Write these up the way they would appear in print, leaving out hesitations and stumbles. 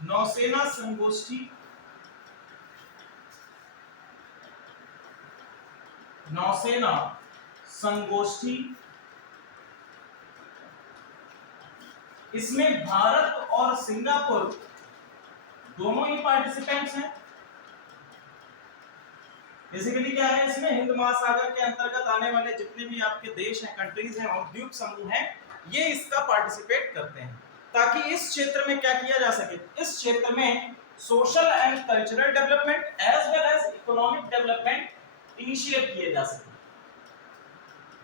नौसेना संगोष्ठी, नौसेना संगोष्ठी, इसमें भारत और सिंगापुर दोनों ही पार्टिसिपेंट्स हैं। बेसिकली क्या है, इसमें हिंद महासागर के अंतर्गत आने वाले जितने भी आपके देश हैं, कंट्रीज हैं और द्वीप समूह हैं, ये इसका पार्टिसिपेट करते हैं, ताकि इस क्षेत्र में क्या किया जा सके, इस क्षेत्र में social and cultural development as well as economic development initiate किए जा सके।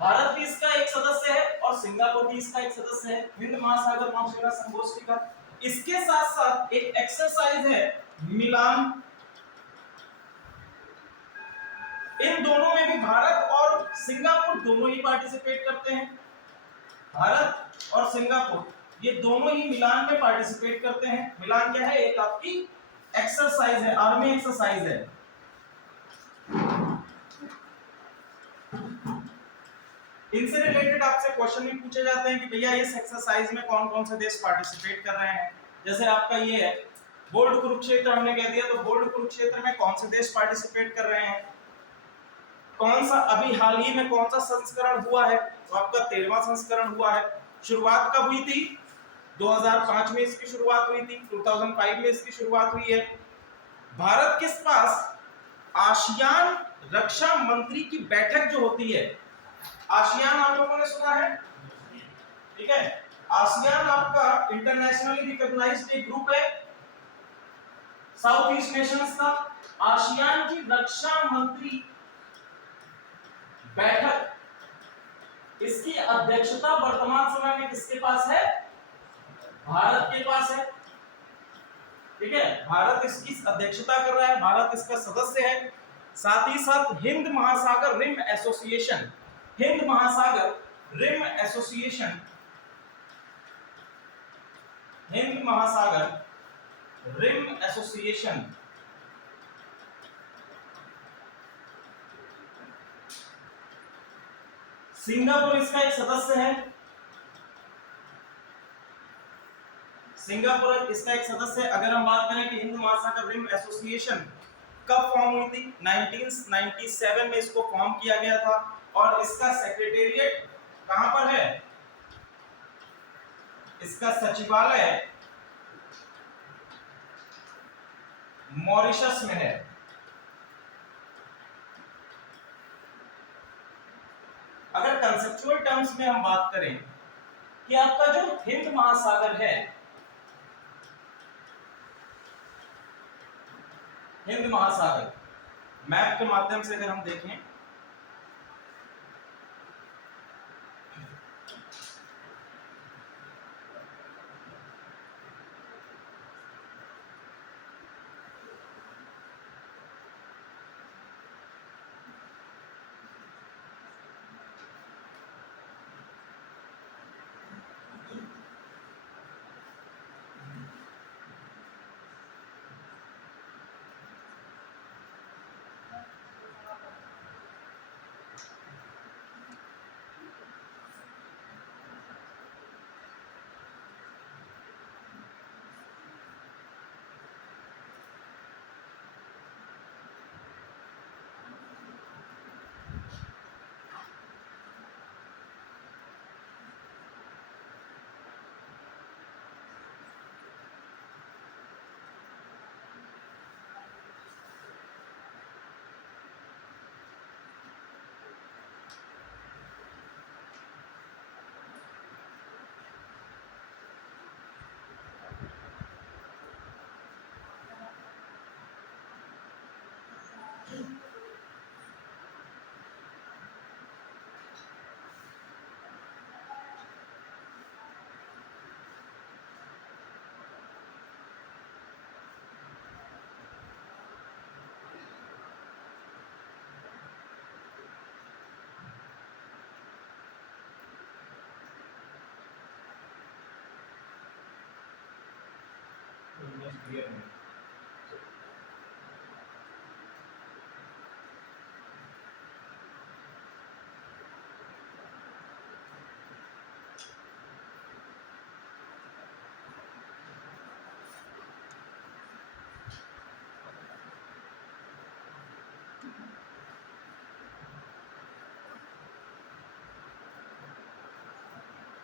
भारत भी इसका एक सदस्य है और सिंगापुर भी इसका एक सदस्य है, हिंद महासागर नौसेना संगोष्ठी का। इसके साथ साथ एक एक्सरसाइज है मिलान, इन दोनों में भी भारत और सिंगापुर दोनों ही पार्टिसिपेट करते हैं। भारत और सिंगापुर ये दोनों ही मिलान में पार्टिसिपेट करते हैं। मिलान क्या है, एक आपकी एक्सरसाइज है, आर्मी एक्सरसाइज है। इनसे रिलेटेड आपसे क्वेश्चन भी पूछे जाते हैं कि भैया इस एक्सरसाइज में कौन कौन से देश पार्टिसिपेट कर रहे हैं। जैसे आपका ये है बोल्ड कुरुक्षेत्र, हमने कह दिया, तो बोल्ड कुरुक्षेत्र में कौन से देश पार्टिसिपेट कर रहे हैं, कौन सा अभी हाल ही में कौन सा संस्करण हुआ है, तो आपका 13वां संस्करण हुआ है। शुरुआत कब हुई थी, 2005 में इसकी शुरुआत हुई थी, 2005 में इसकी शुरुआत हुई है। भारत के पास आसियान रक्षा मंत्री की बैठक जो होती है, आसियान आप लोगों ने सुना है, ठीक है, आसियान आपका इंटरनेशनली रिकॉग्नाइज्ड एक ग्रुप है साउथ ईस्ट नेशंस का। आसियान की रक्षा मंत्री बैठक, इसकी अध्यक्षता वर्तमान समय में किसके पास है, भारत के पास है, ठीक है, भारत इसकी अध्यक्षता कर रहा है, भारत इसका सदस्य है। साथ ही साथ हिंद महासागर रिम एसोसिएशन, हिंद महासागर रिम एसोसिएशन, हिंद महासागर रिम एसोसिएशन सिंगापुर इसका एक सदस्य है, सिंगापुर इसका एक सदस्य है। अगर हम बात करें कि हिंद महासागर रिम एसोसिएशन कब फॉर्म हुई थी, 1997 में इसको फॉर्म किया गया था और इसका सेक्रेटेरिएट कहां पर है, इसका सचिवालय मॉरिशस में है। अगर कंसेप्चुअल टर्म्स में हम बात करें कि आपका जो हिंद महासागर है, हिंद महासागर मैप के माध्यम से अगर हम देखें,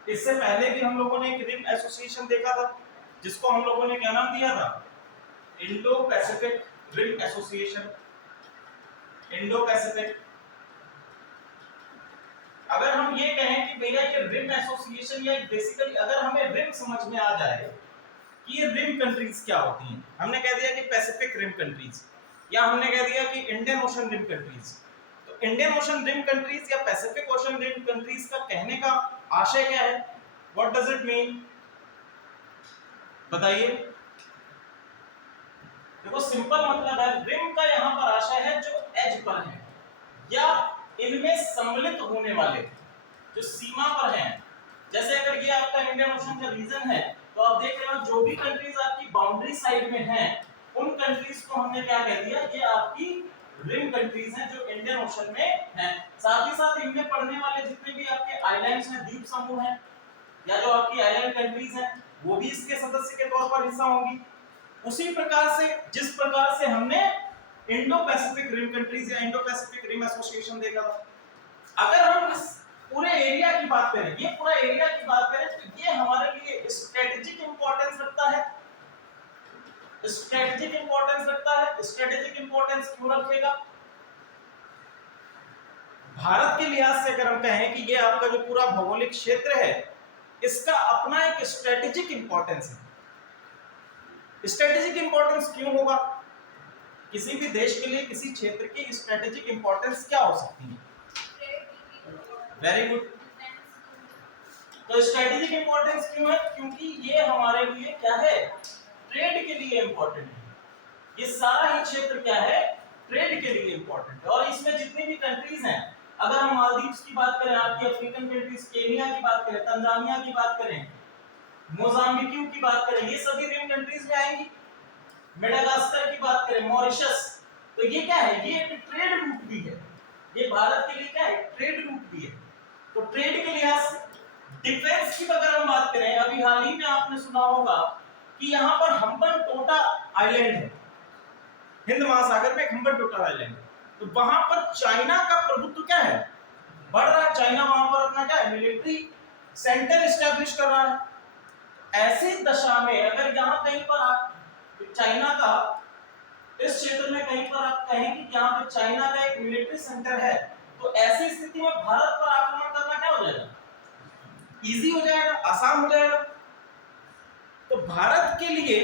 इससे पहले भी हम लोगों ने एक रिम एसोसिएशन देखा था, जिसको हम लोगों ने क्या नाम दिया था, Indo Pacific rim association, Indo Pacific. अगर हम ये कहें कि भैया ये रिम एसोसिएशन या बेसिकली अगर हमें रिम समझ में आ जाए कि ये रिम कंट्रीज क्या होती हैं, हमने कह दिया कि पैसिफिक रिम कंट्रीज, या हमने कह दिया कि इंडियन ओशन रिम कंट्रीज, तो इंडियन ओशन रिम कंट्रीज या पैसिफिक ओशन रिम कंट्रीज का कहने का आशय क्या है, व्हाट डज इट मीन, बताइए। देखो सिंपल मतलब है, रिम का यहां पर आशय है जो एज पर है या इनमें सम्मिलित होने वाले, जो सीमा पर हैं। जैसे अगर ये आपका इंडियन ओशन का रीजन है, तो आप देख रहे हो जो भी कंट्रीज आपकी बाउंड्री साइड में हैं, उन कंट्रीज को हमने क्या कह दिया, ये आपकी रिम कंट्रीज हैं जो इंडियन ओशन में हैं। साथ ही साथ इनमें पड़ने वाले जितने भी आपके आइलैंड्स हैं, द्वीप समूह हैं, या जो आपकी आइलैंड कंट्रीज हैं, वो भी इसके सदस्य के तौर पर हिस्सा होंगी। उसी प्रकार से जिस प्रकार से हमने इंडो पैसिफिक रिम कंट्रीज या इंडो पैसिफिक रिम एसोसिएशन देखा था। अगर हम इस पूरे एरिया की बात करें, ये पूरा एरिया की बात करें, तो ये हमारे लिए स्ट्रेटेजिक इंपॉर्टेंस रखता है। स्ट्रेटेजिक इंपॉर्टेंस रखता है। स्ट्रेटेजिक इंपॉर्टेंस क्यों रखेगा? भारत के लिहाज से अगर हम कहें कि ये आपका जो पूरा भौगोलिक क्षेत्र है, इसका अपना एक स्ट्रेटेजिक इंपॉर्टेंस है। स्ट्रेटेजिक इंपॉर्टेंस क्यों होगा? किसी भी देश के लिए किसी क्षेत्र की स्ट्रेटेजिक इंपॉर्टेंस क्या हो सकती है? Very good. तो स्ट्रेटेजिक इंपॉर्टेंस क्यों है? क्योंकि ये हमारे लिए क्या है, ट्रेड के लिए इंपॉर्टेंट है। ये सारा ही क्षेत्र क्या है, ट्रेड के लिए इंपॉर्टेंट है। और इसमें जितनी भी कंट्रीज हैं, अगर हम मालदीव्स की बात करें, आपकी अफ्रीकन कंट्रीज, केनिया की बात करें, तंजानिया की बात करें, मोजाम्बिक की बात करें, ये सभी रिम कंट्रीज में आएंगी। मेडागास्कर की बात करें, मॉरिशस, तो ये क्या है, ये एक ट्रेड रूट भी है। ये भारत के लिए क्या है, ट्रेड रूट भी है। तो ट्रेड के लिहाज से डिफेंस की अगर हम बात करें, अभी हाल ही में आपने सुना होगा कि यहाँ पर हम्बन टोटा आइलैंड है, हिंद महासागर में हम्बन टोटा आइलैंड है। तो वहां पर चाइना का प्रभुत्व क्या है, बढ़ रहा है। चाइना वहां पर अपना क्या है, मिलिट्री सेंटर एस्टैब्लिश कर रहा है। ऐसी दशा में अगर यहाँ कहीं पर आप चाइना का इस क्षेत्र में कहीं पर आप कहें कि यहाँ पर चाइना का एक मिलिट्री सेंटर है, तो ऐसी स्थिति में भारत पर आक्रमण करना क्या हो जाएगा, इजी हो जाएगा, आसान हो जाएगा। तो भारत के लिए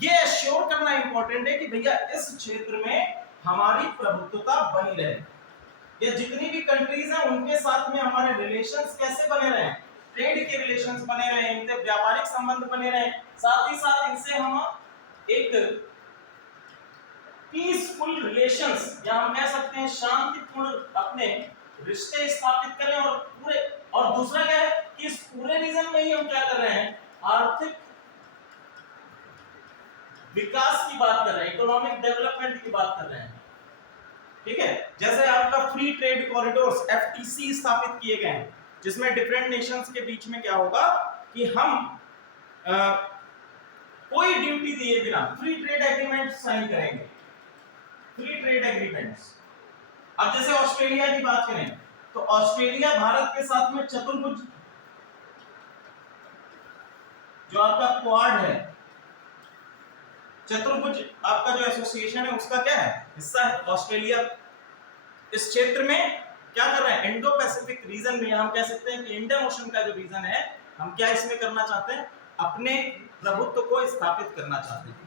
ये एश्योर करना इंपॉर्टेंट है कि भैया इस क्षेत्र में हमारी प्रभुत्वता बनी रहे, या जितनी भी कंट्रीज हैं उनके साथ में हमारे रिलेशंस कैसे बने रहे, ट्रेड के रिलेशंस बने रहे, इनसे व्यापारिक संबंध बने रहे, साथ ही साथ इनसे हम एक पीसफुल रिलेशंस, या हम कह सकते हैं शांतिपूर्ण अपने रिश्ते स्थापित करें। और पूरे, और दूसरा क्या है कि इस पूरे रीजन में ही हम क्या कर रहे हैं, आर्थिक विकास की बात कर रहे हैं, इकोनॉमिक डेवलपमेंट की बात कर रहे हैं। ठीक है, जैसे आपका फ्री ट्रेड कॉरिडोर्स एफटीसी स्थापित किए गए हैं, जिसमें डिफरेंट नेशंस के बीच में क्या होगा कि हम कोई ड्यूटी दिए बिना फ्री ट्रेड एग्रीमेंट साइन करेंगे, फ्री ट्रेड एग्रीमेंट्स। अब जैसे ऑस्ट्रेलिया की बात करें, तो ऑस्ट्रेलिया भारत के साथ में चतुर्भुज, जो आपका क्वाड है, चतुर्भुज आपका जो एसोसिएशन है उसका क्या है, हिस्सा है ऑस्ट्रेलिया। इस क्षेत्र में क्या कर रहे हैं, इंडो पैसिफिक रीजन में, हम कह सकते हैं कि इंडियन ओशन का जो रीजन है, हम क्या इसमें करना चाहते हैं, अपने प्रभुत्व को स्थापित करना चाहते हैं।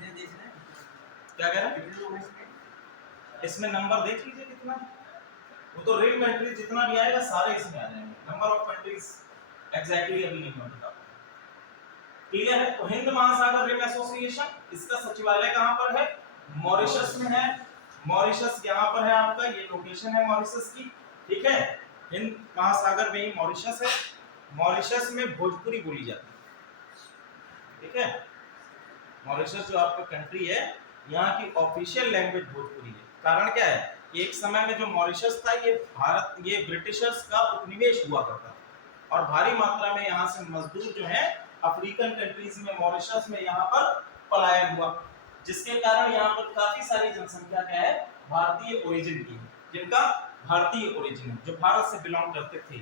क्या कह रहे हैं, इसमें नंबर देख लीजिए कितना, वो तो रिम कंट्रीज जितना भी आएगा सारे इसमें आ जाएंगे, नंबर ऑफ कंट्रीज एग्जैक्टली अभी नहीं बता। क्लियर है? तो हिंद महासागर रिम एसोसिएशन, इसका सचिवालय कहां पर है, मॉरिशस में है। मॉरिशस यहाँ पर है आपका, ये लोकेशन है मॉरिशस की। ठीक है, हिंद महासागर में ही मॉरिशस है। मॉरिशस में भोजपुरी बोली जाती है। ठीक है, मॉरिशस जो आपका कंट्री है, यहाँ की ऑफिशियल लैंग्वेज भोजपुरी है। कारण क्या है, एक समय में जो मॉरिशस था, ये ब्रिटिशर्स का उपनिवेश हुआ करता था, और भारी मात्रा में यहाँ से मजदूर जो है अफ्रीकन कंट्रीज में, मॉरिशस में यहाँ पर पलायन हुआ, जिसके कारण यहाँ पर काफी सारी जनसंख्या क्या है, भारतीय ओरिजिन की है, जिनका भारतीय ओरिजिन है, जो भारत से बिलोंग करते थे,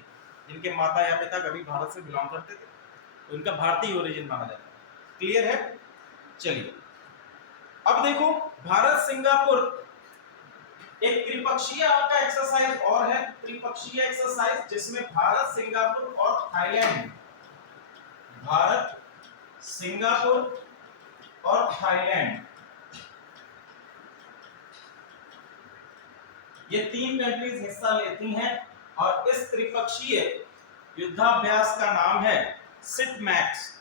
जिनके माता या पिता कभी भारत से बिलोंग करते थे, तो उनका भारतीय ओरिजिन माना जाता है। क्लियर है? चलिए अब देखो, भारत सिंगापुर एक त्रिपक्षीय आपका एक्सरसाइज और है, त्रिपक्षीय एक्सरसाइज जिसमें भारत सिंगापुर और थाईलैंड, भारत सिंगापुर और थाईलैंड, ये तीन कंट्रीज हिस्सा लेती हैं और इस त्रिपक्षीय युद्धाभ्यास का नाम है सिटमैक्स।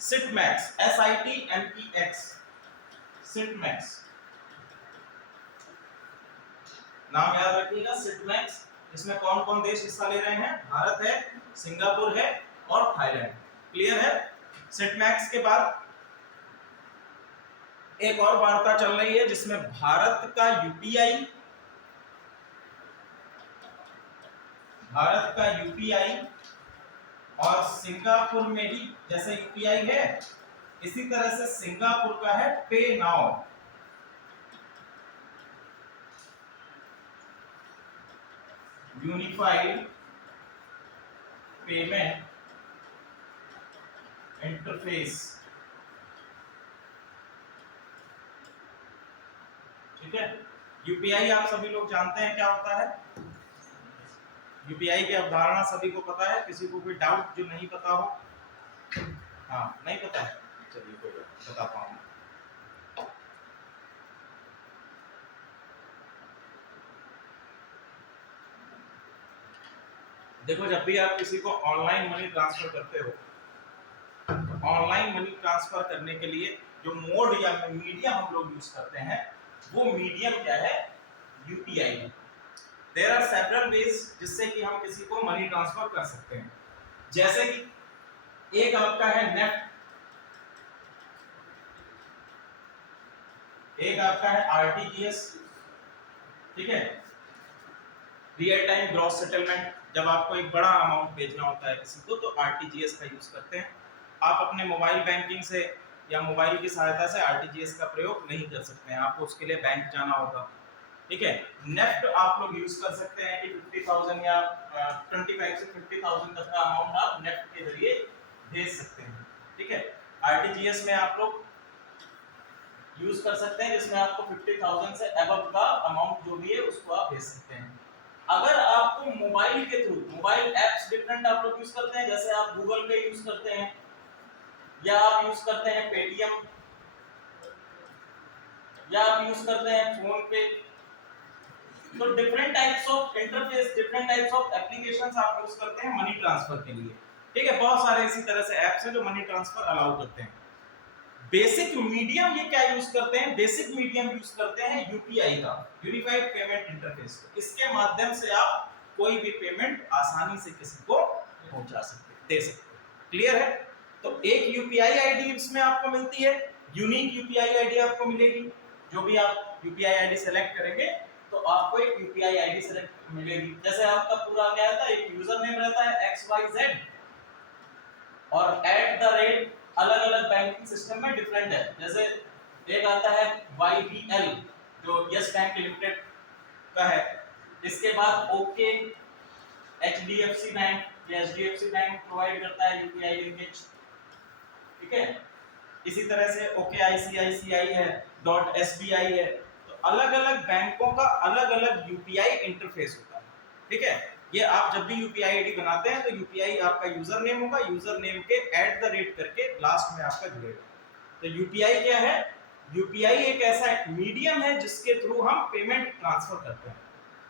सिटमैक्स, SITMEX, सिटमैक्स नाम याद रखिएगा, सिटमैक्स। इसमें कौन कौन देश हिस्सा ले रहे हैं? भारत है, सिंगापुर है और थाईलैंड। क्लियर है? सिटमैक्स के बाद एक और वार्ता चल रही है जिसमें भारत का यूपीआई, भारत का यूपीआई और सिंगापुर में ही जैसे यूपीआई है इसी तरह से सिंगापुर का है पे नाउ। Unified payment interface. ठीक है, यूपीआई आप सभी लोग जानते हैं क्या होता है। यूपीआई की अवधारणा सभी को पता है, किसी को कोई डाउट जो नहीं पता हो? हाँ, नहीं पता है, चलिए कोई बात, बताता हूँ। देखो, जब भी आप किसी को ऑनलाइन मनी ट्रांसफर करते हो, ऑनलाइन मनी ट्रांसफर करने के लिए जो मोड या मीडियम हम लोग यूज करते हैं, वो मीडियम क्या है? यूपीआई है। देयर आर सेवरल वेज जिससे कि हम किसी को मनी ट्रांसफर कर सकते हैं। जैसे कि एक आपका है नेफ्ट, एक आपका है आरटीजीएस। ठीक है, रियल टाइम ग्रॉस सेटलमेंट, जब आपको एक बड़ा अमाउंट भेजना होता है किसी को तो आरटीजीएस का यूज करते हैं। आप अपने मोबाइल बैंकिंग से या मोबाइल की सहायता से आरटीजीएस का प्रयोग नहीं कर सकते हैं, आपको उसके लिए बैंक जाना होगा। ठीक है, नेफ्ट आप लोग यूज कर सकते हैं कि 50,000 या 25 से 50,000 तक का अमाउंट आप नेफ्ट के जरिए भेज सकते हैं। ठीक है, आरटीजीएस में आप लोग यूज कर सकते हैं जिसमें आपको 50,000 से अबव का अमाउंट जो भी है उसको आप भेज सकते हैं। अगर आपको मोबाइल के थ्रू, मोबाइल एप्स डिफरेंट आप लोग यूज करते हैं, जैसे आप गूगल पे यूज करते हैं या आप यूज करते हैं पेटीएम या आप यूज करते हैं फोन पे, तो different types of interface, different types of applications आप यूज करते हैं मनी ट्रांसफर के लिए। ठीक है, बहुत सारे इसी तरह से ऐप्स हैं जो मनी ट्रांसफर अलाउ करते हैं। बेसिक मीडियम ये क्या यूज करते हैं? बेसिक मीडियम यूज करते हैं यूपीआई का, यूनिफाइड पेमेंट इंटरफेस। इसके माध्यम से आप कोई भी पेमेंट आसानी से किसी को पहुंचा सकते, दे सकते। क्लियर है? तो एक यूपीआई आईडी इसमें आपको मिलती है, यूनिक यूपीआई आईडी आपको मिलेगी। जो भी आप यूपीआई आईडी सेलेक्ट करेंगे तो आपको एक यूपीआई आईडी सेलेक्ट मिलेगी। जैसे आपका पूरा क्या रहता है, एक यूजर नेम रहता है XYZ और @ अलग अलग बैंकिंग सिस्टम में डिफरेंट है। जैसे एक आता है YBL जो यस बैंक लिमिटेड का है, इसके बाद ओके HDFC बैंक, ये HDFC बैंक प्रोवाइड करता है यूपीआई लिंकेज। ठीक है, इसी तरह से ओके ICICI है, .SBI है। तो अलग अलग बैंकों का अलग अलग यूपीआई इंटरफेस होता है। ठीक है, ये आप जब भी यूपीआई आईडी बनाते हैं तो यूपीआई आपका यूजर नेम होगा, यूजर नेम के @ करके लास्ट में आपका जुड़ेगा। तो यूपीआई क्या है? यूपीआई एक ऐसा मीडियम है जिसके थ्रू हम पेमेंट ट्रांसफर करते हैं।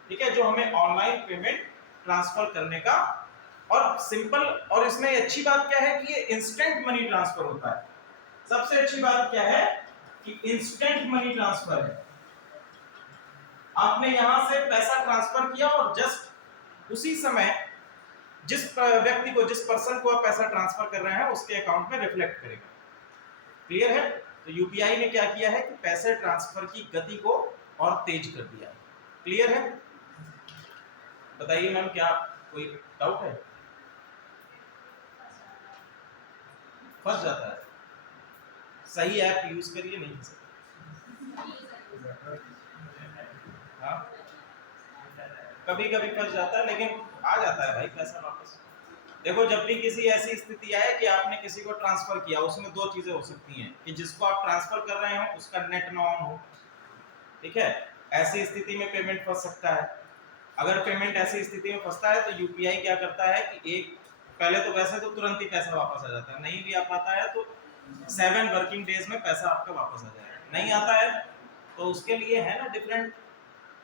ठीक है, जो हमें ऑनलाइन पेमेंट ट्रांसफर करने का, और सिंपल, और इसमें अच्छी बात क्या है कि ये इंस्टेंट मनी ट्रांसफर होता है। सबसे अच्छी बात क्या है कि इंस्टेंट मनी ट्रांसफर है। आपने यहां से पैसा ट्रांसफर किया और जस्ट उसी समय जिस व्यक्ति को, जिस पर्सन को आप पैसा ट्रांसफर कर रहे हैं उसके अकाउंट में रिफ्लेक्ट करेगा। क्लियर है? तो यूपीआई ने क्या किया है कि पैसे ट्रांसफर की गति को और तेज कर दिया। क्लियर है? बताइए मैम, क्या कोई डाउट है? फंस जाता है? सही ऐप यूज करिए, नहीं फंसे। हाँ, कभी कभी फंस जाता है लेकिन आ जाता है भाई पैसा वापस। देखो जब भी किसी ऐसी स्थिति आए कि आपने किसी को ट्रांसफर किया, उसमें दो चीजें हो सकती हैं कि जिसको आप ट्रांसफर कर रहे हो उसका नेट ना ऑन हो, ठीक है, ऐसी स्थिति में पेमेंट फंस सकता है। अगर पेमेंट ऐसी स्थिति में फंसता है तो यूपीआई क्या करता है कि एक पहले तो वैसे तो तुरंत ही पैसा वापस आ जाता है, नहीं भी आ पाता है तो 7 वर्किंग डेज में पैसा आपका वापस आ जाएगा। नहीं आता है तो उसके लिए है ना डिफरेंट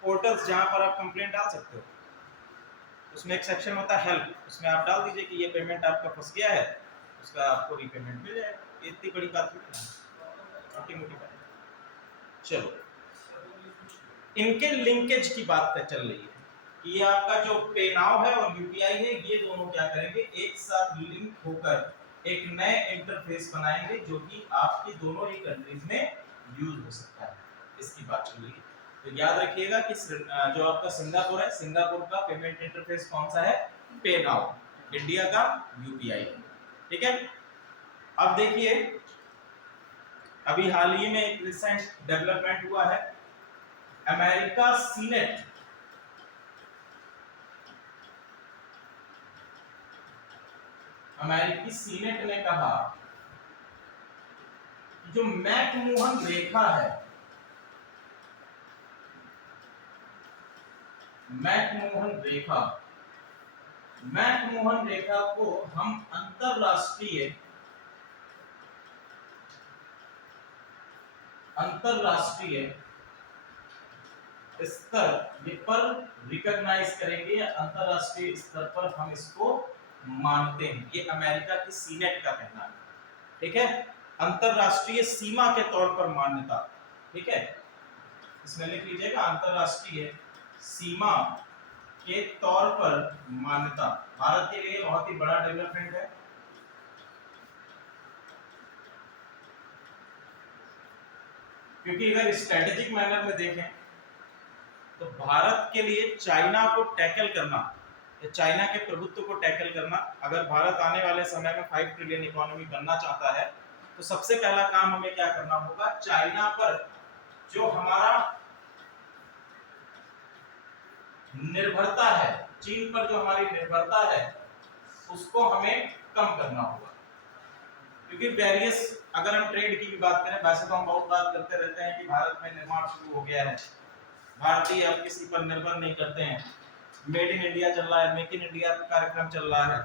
पोर्टल्स जहां पर आप कंप्लेंट डाल सकते हो। उसमें एक सेक्शन होता है हेल्प, उसमें आप डाल दीजिए कि ये पेमेंट आपका फंस गया है, उसका आपको रीपेमेंट मिल जाएगा। ये इतनी बड़ी बात नहीं है, छोटी मोटी बात। चलो इनके लिंकेज की बात कर चल रही है कि ये आपका जो पे नाउ है और यूपीआई है, ये दोनों क्या करेंगे एक साथ लिंक होकर एक नए इंटरफेस बनाएंगे जो कि आपकी दोनों ही कंट्रीज में यूज हो सकता है, इसकी बात चल रही है। तो याद रखिएगा कि जो आपका सिंगापुर है, सिंगापुर का पेमेंट इंटरफेस कौन सा है? पे नाउ। इंडिया का यूपीआई, ठीक है। अब देखिए अभी हाल ही में एक रिसेंट डेवलपमेंट हुआ है, अमेरिका सीनेट अमेरिकी सीनेट ने कहा जो मैकमोहन रेखा है, मैकमोहन रेखा को हम अंतरराष्ट्रीय स्तर पर रिकॉग्नाइज करेंगे, या अंतरराष्ट्रीय स्तर पर हम इसको मानते हैं। ये अमेरिका की सीनेट का कहना है, ठीक है। अंतरराष्ट्रीय सीमा के तौर पर मान्यता, ठीक है, इसमें लिख लीजिएगा अंतरराष्ट्रीय सीमा के तौर पर मान्यता। भारत के लिए बहुत ही बड़ा डेवलपमेंट है। क्योंकि अगर स्ट्रेटेजिक मैनर में देखें तो भारत के लिए चाइना को टैकल करना, चाइना के प्रभुत्व को टैकल करना, अगर भारत आने वाले समय में 5 ट्रिलियन इकोनॉमी बनना चाहता है तो सबसे पहला काम हमें क्या करना होगा? चाइना पर जो हमारा निर्भरता है, चीन पर जो हमारी निर्भरता है, उसको हमें कम करना होगा। क्योंकि वेरियस, अगर हम ट्रेड की भी बात करें, वैसे तो हम बहुत बात करते रहते हैं कि भारत में निर्माण शुरू हो गया है, भारतीय अब किसी पर निर्भर नहीं करते हैं, मेड इन इंडिया चल रहा है, मेक इन इंडिया कार्यक्रम चल रहा है,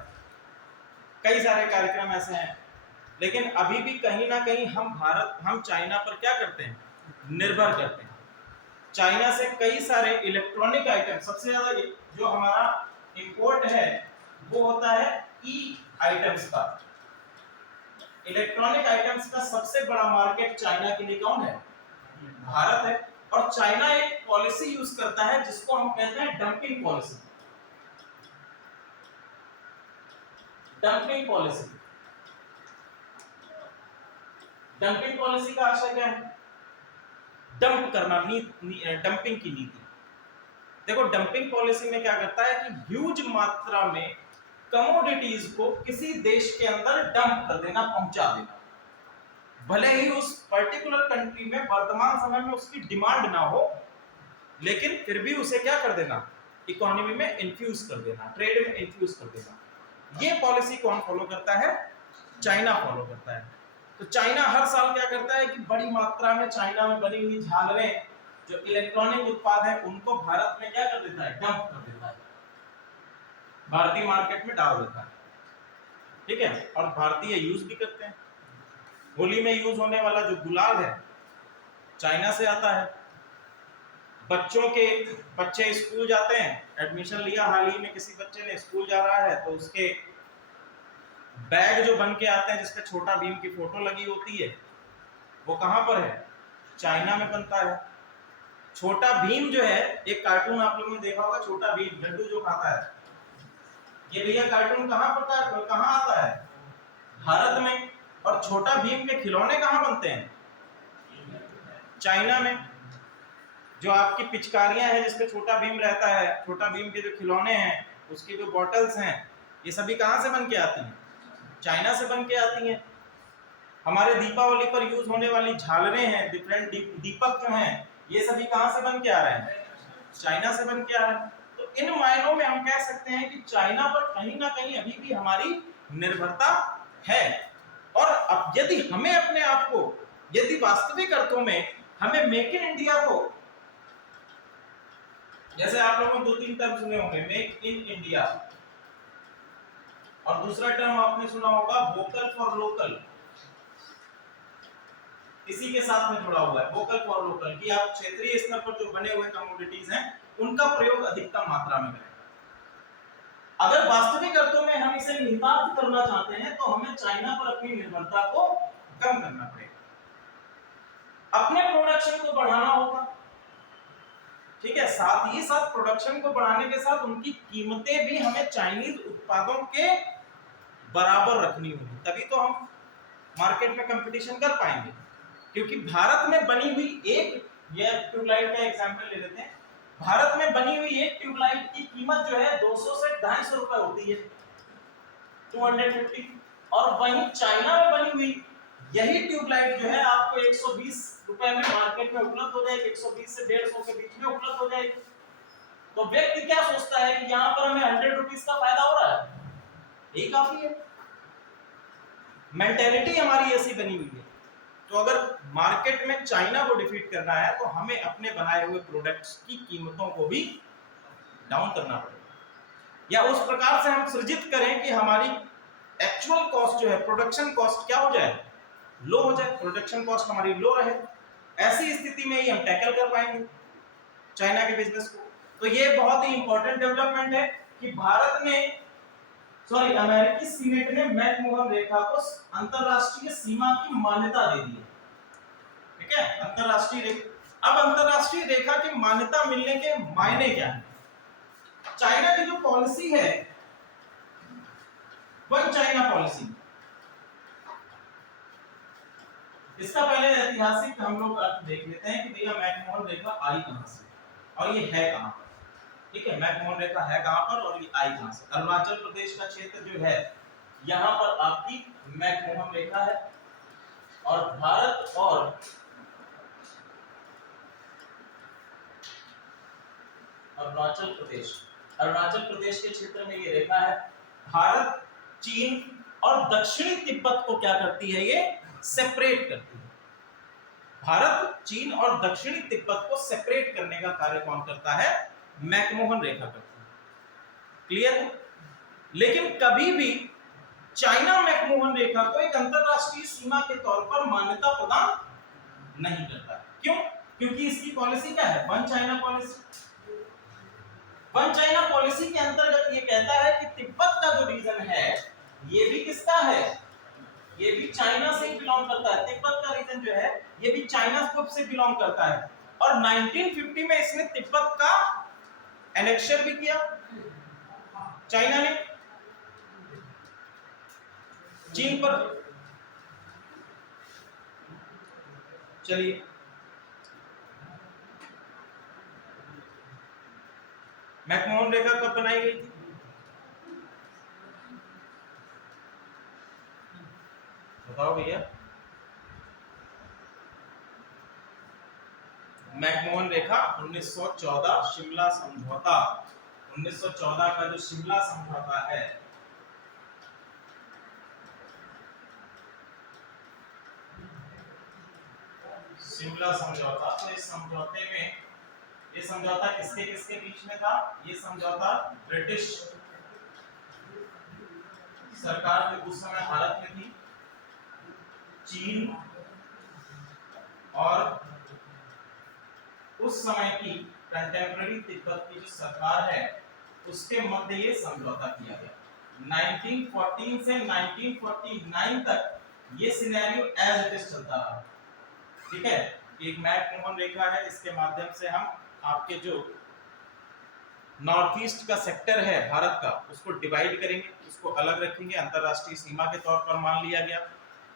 कई सारे कार्यक्रम ऐसे हैं, लेकिन अभी भी कहीं ना कहीं हम चाइना पर क्या करते हैं? निर्भर करते हैं। चाइना से कई सारे इलेक्ट्रॉनिक आइटम, सबसे ज्यादा जो हमारा इंपोर्ट है वो होता है ई आइटम्स का। इलेक्ट्रॉनिक आइटम्स का सबसे बड़ा मार्केट चाइना के लिए कौन है? भारत है। और चाइना एक पॉलिसी यूज करता है जिसको हम कहते हैं dumping policy. Dumping policy, dumping policy का आशय क्या है? डंप करना, डंपिंग की नीति। देखो डंपिंग पॉलिसी में क्या करता है कि ह्यूज मात्रा में कमोडिटीज को किसी देश के अंदर डंप कर देना, पहुंचा देना, भले ही उस पर्टिकुलर कंट्री में वर्तमान समय में उसकी डिमांड ना हो, लेकिन फिर भी उसे क्या कर देना? इकोनॉमी में इन्फ्यूज कर देना, ट्रेड में इन्फ्यूज कर देना। ये पॉलिसी कौन फॉलो करता है? चाइना फॉलो करता है। तो चाइना हर साल क्या करता है कि बड़ी मात्रा में चाइना में बनी हुई झालरें, जो इलेक्ट्रॉनिक उत्पाद है, उनको भारत में क्या कर देता है? डंप कर देता है, भारतीय मार्केट में डाल देता है, ठीक है। और भारतीय यूज भी करते हैं। होली में यूज होने वाला जो गुलाल है चाइना से आता है। बच्चे स्कूल जाते हैं, एडमिशन लिया हाल ही में किसी बच्चे ने, स्कूल जा रहा है तो उसके बैग जो बन के आते हैं जिसपे छोटा भीम की फोटो लगी होती है, वो कहां पर है? चाइना में बनता है। छोटा भीम जो है, एक कार्टून आप लोगों ने देखा होगा, छोटा भीम लड्डू जो खाता है, ये भैया कार्टून कहां आता है? भारत में। और छोटा भीम के खिलौने कहां बनते हैं? चाइना में। जो आपकी पिचकारियां हैं जिसपे छोटा भीम रहता है, छोटा भीम के जो खिलौने हैं, उसकी जो बॉटल्स हैं, ये सभी कहां से बन के आती हैं? चाइना से बन के आती हैं। हमारे दीपावली पर यूज होने वाली झालरें हैं, डिफरेंट दीपक जो हैं, ये सभी कहां से बन के आ रहे हैं? चाइना से बन के आ रहा है। तो इन मायनों में हम कह सकते हैं कि चाइना पर कहीं ना कहीं अभी भी हमारी निर्भरता है। और अब यदि हमें अपने आप को, यदि वास्तविक अर्थों में हमें मेक इन इंडिया को, जैसे आप लोगों ने 2-3 टर्म सुने होंगे, मेक इन इंडिया, और दूसरा टर्म आपने सुना होगा वोकल फॉर लोकल, इसी के साथ में जुड़ा हुआ है वोकल फॉर लोकल, कि आप क्षेत्रीय स्तर पर जो बने हुए कमोडिटीज हैं उनका प्रयोग अधिकतम मात्रा में करें। अगर वास्तविक अर्थों में हम इसे निहितार्थ करना चाहते हैं तो हमें चाइना पर अपनी निर्भरता को कम करना पड़ेगा, अपने प्रोडक्शन को बढ़ाना होगा, ठीक है। साथ ही साथ प्रोडक्शन को बढ़ाने के साथ उनकी कीमतें भी हमें चाइनीज उत्पादों के बराबर रखनी होगी, तभी तो हम मार्केट में कंपटीशन कर पाएंगे। क्योंकि भारत में बनी हुई एक, ये ट्यूबलाइट का एग्जांपल ले लेते हैं, भारत में बनी हुई एक ट्यूबलाइट की कीमत जो है 200 से 250 रुपए होती है, 250, और वहीं चाइना में बनी हुई यही ट्यूबलाइट जो है आपको 120 रुपए में मार्केट में उपलब्ध हो जाएगी, 120 से 150 के बीच में उपलब्ध हो जाएगी। तो व्यक्ति क्या सोचता है कि यहाँ पर हमें 100 रुपीस का फायदा हो रहा है, यही काफी है। मेंटेलिटी हमारी ऐसी बनी हुई है। तो अगर मार्केट में चाइना को डिफीट करना है तो हमें अपने बनाए हुए प्रोडक्ट्स की कीमतों को भी डाउन करना पड़ेगा, या उस प्रकार से हम सृजित करें कि हमारी एक्चुअल कॉस्ट जो है, प्रोडक्शन कॉस्ट क्या हो जाए, लो हो जाए, प्रोडक्शन कॉस्ट हमारी लो रहे। ऐसी स्थिति में ही हम टैकल कर पाएंगे चाइना के बिजनेस को। तो ये बहुत ही इंपॉर्टेंट डेवलपमेंट है कि भारत ने, सॉरी, अमेरिकी सीनेट ने मैकमोहन रेखा को अंतरराष्ट्रीय सीमा की मान्यता दे दी है, ठीक है, अंतरराष्ट्रीय रेखा। अब अंतरराष्ट्रीय रेखा की मान्यता मिलने के मायने क्या है? चाइना की जो पॉलिसी है, वन चाइना पॉलिसी, इसका पहले ऐतिहासिक हम लोग देख लेते हैं कि भैया मैकमोहन रेखा आई कहां से और ये है कहां पर, ठीक है। मैकमोहन रेखा है कहां पर और ये आई कहां से? अरुणाचल प्रदेश का क्षेत्र जो है, यहां पर आपकी मैकमोहन रेखा है, और भारत और अरुणाचल प्रदेश के क्षेत्र में ये रेखा है। भारत, चीन और दक्षिणी तिब्बत को क्या करती है, ये सेपरेट करती है। भारत, चीन और दक्षिणी तिब्बत को सेपरेट करने का कार्य कौन करता है? मैकमोहन रेखा करती है। क्लियर है? लेकिन कभी भी चाइना मैकमोहन रेखा को एक अंतरराष्ट्रीय सीमा के तौर पर मान्यता प्रदान नहीं करता। क्यों? क्योंकि इसकी पॉलिसी क्या है? One China policy. One China policy के अंतर्गत ये कहता है कि तिब्बत का जो रीजन है, ये भी किसका है? ये भी चाइना से ही बिलोंग करता है। तिब्बत का रीजन जो है, ये भी चाइना ग्रुप से बिलोंग करता है। और 1950 में इसने तिब्बत का एनेक्शन भी किया, चाइना ने चीन पर। चलिए, मैकमोहन रेखा कब बनाई गई थी? बताओ भैया। मैकमोहन रेखा 1914 शिमला समझौता, 1914 का जो शिमला समझौता है, शिमला समझौता, तो इस समझौते में, ये समझौता किसके किसके बीच में था? ये समझौता ब्रिटिश सरकार जो उस समय भारत में थी, चीन और उस समय की कंटेम्पररी तिब्बत की जो सरकार है, उसके मध्य ये समझौता किया गया। 1914 से 1949 तक ये सिनेरियो एज इट इज चलता रहा, ठीक है। एक मैकमोहन रेखा है, इसके माध्यम से हम आपके जो नॉर्थ ईस्ट का सेक्टर है भारत का, उसको डिवाइड करेंगे, उसको अलग रखेंगे, अंतरराष्ट्रीय सीमा के तौर पर मान लिया गया।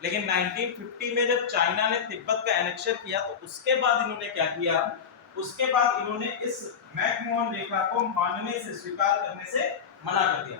लेकिन 1950 में जब चाइना ने तिब्बत का एनेक्शन किया, तो उसके बाद इन्होंने क्या किया? उसके बाद इन्होंने इस मैकमोहन रेखा को मानने से, स्वीकार करने से मना कर दिया।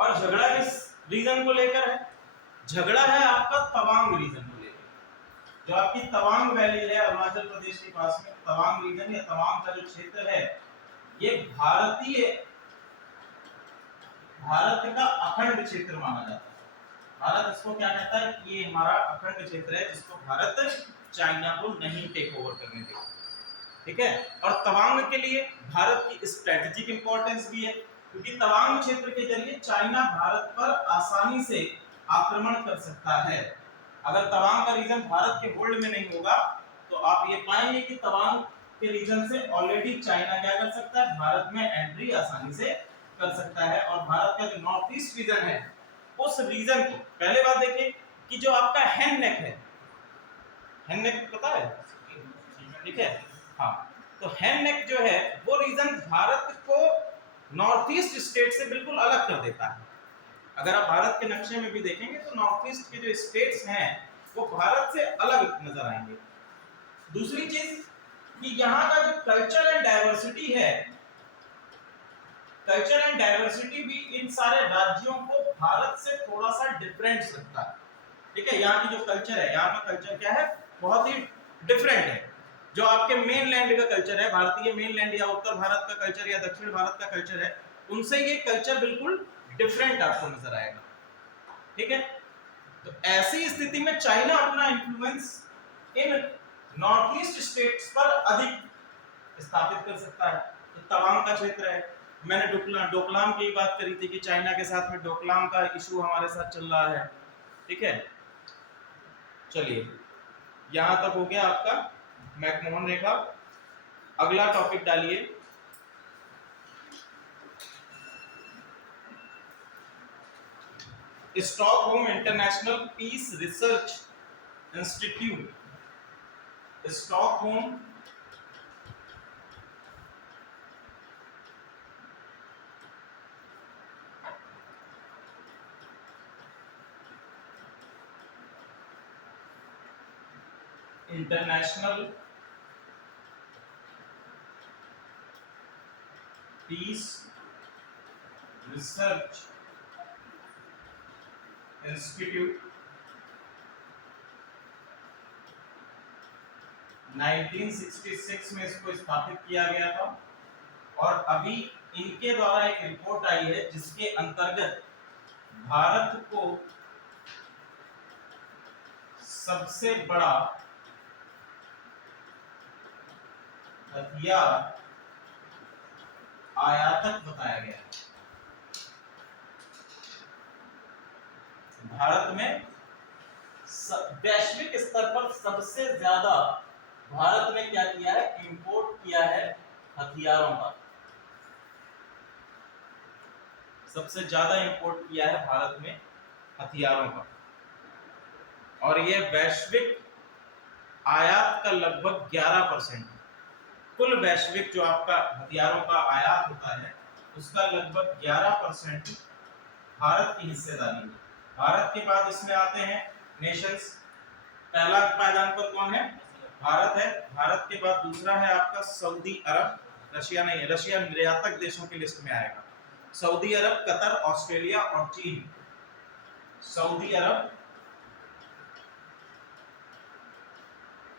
और झगड़ा किस रीजन को लेकर है? झगड़ा है आपका तवांग रीजन को लेकर। जो आपकी तवांग वैली है अरुणाचल प्रदेश के पास में, तवांग रीजन या तवांग का जो क्षेत्र है, ये भारत का अखंड क्षेत्र माना जाता है। भारत इसको क्या कहता है कि ये हमारा अखंड क्षेत्र है जिसको भारत चाइना को नहीं टेक ओवर करने देगा। ठीक है, और तवांग के लिए भारत की स्ट्रेटेजिक इंपॉर्टेंस भी है, क्योंकि तवांग क्षेत्र के जरिए चाइना भारत पर आसानी से आक्रमण कर सकता है। अगर तवांग का रीजन भारत के होल्ड में नहीं होगा तो आप ये पाएंगे कि तवांग के रीजन से ऑलरेडी चाइना क्या कर सकता है, भारत में एंट्री आसानी से कर सकता है। और भारत का जो नॉर्थ ईस्ट रीजन है, उस रीजन को पहले बात देखिए कि जो आपका हैंड नेक है, हैंड नेक पता है, ठीक है, हाँ, तो हैंड नेक जो है वो रीजन भारत को नॉर्थ ईस्ट स्टेट से बिल्कुल अलग कर देता है। अगर आप भारत के नक्शे में भी देखेंगे तो नॉर्थ ईस्ट के जो स्टेट्स हैं वो भारत से अलग नजर आएंगे। दूसरी चीज कि यहाँ का जो कल्चर एंड डाइवर्सिटी है, कल्चर एंड डाइवर्सिटी भी इन सारे राज्यों को भारत से थोड़ा सा डिफरेंट लगता है। ठीक है, यहाँ की जो कल्चर है, यहाँ का कल्चर क्या है, बहुत ही डिफरेंट है। जो आपके मेन लैंड का कल्चर है, भारतीय मेन लैंड या उत्तर भारत का कल्चर या दक्षिण भारत का कल्चर है, उनसे ये कल्चर बिल्कुल डिफरेंट आपको नजर आएगा। ठीक है, तो ऐसी स्थिति में चाइना अपना इन्फ्लुएंस इन नॉर्थ ईस्ट स्टेट्स पर अधिक स्थापित कर सकता है। तो तवांग का क्षेत्र है, मैंने डोकलाम की बात करी थी कि चाइना के साथ में डोकलाम का इशू हमारे साथ चल रहा है। ठीक है, चलिए यहां तक हो गया आपका मैकमोहन रेखा। अगला टॉपिक डालिए, Stockholm International Peace Research Institute. Stockholm International Peace Research Institute 1966 में इसको स्थापित किया गया था। और अभी इनके द्वारा एक रिपोर्ट आई है जिसके अंतर्गत भारत को सबसे बड़ा हथियार आयातक बताया गया है। भारत में वैश्विक स्तर पर सबसे ज्यादा भारत ने क्या किया है, इंपोर्ट किया है हथियारों का। सबसे ज्यादा इंपोर्ट किया है भारत में हथियारों का, और यह वैश्विक आयात का लगभग 11%। कुल वैश्विक जो आपका हथियारों का आयात होता है उसका लगभग 11% भारत की हिस्सेदारी है। भारत के बाद इसमें आते हैं नेशंस। पहला पायदान पर कौन है, भारत है। भारत के बाद दूसरा है आपका सऊदी अरब, रशिया नहीं है, रशिया निर्यातक देशों की लिस्ट में आएगा। सऊदी अरब, कतर, ऑस्ट्रेलिया और चीन। सऊदी अरब,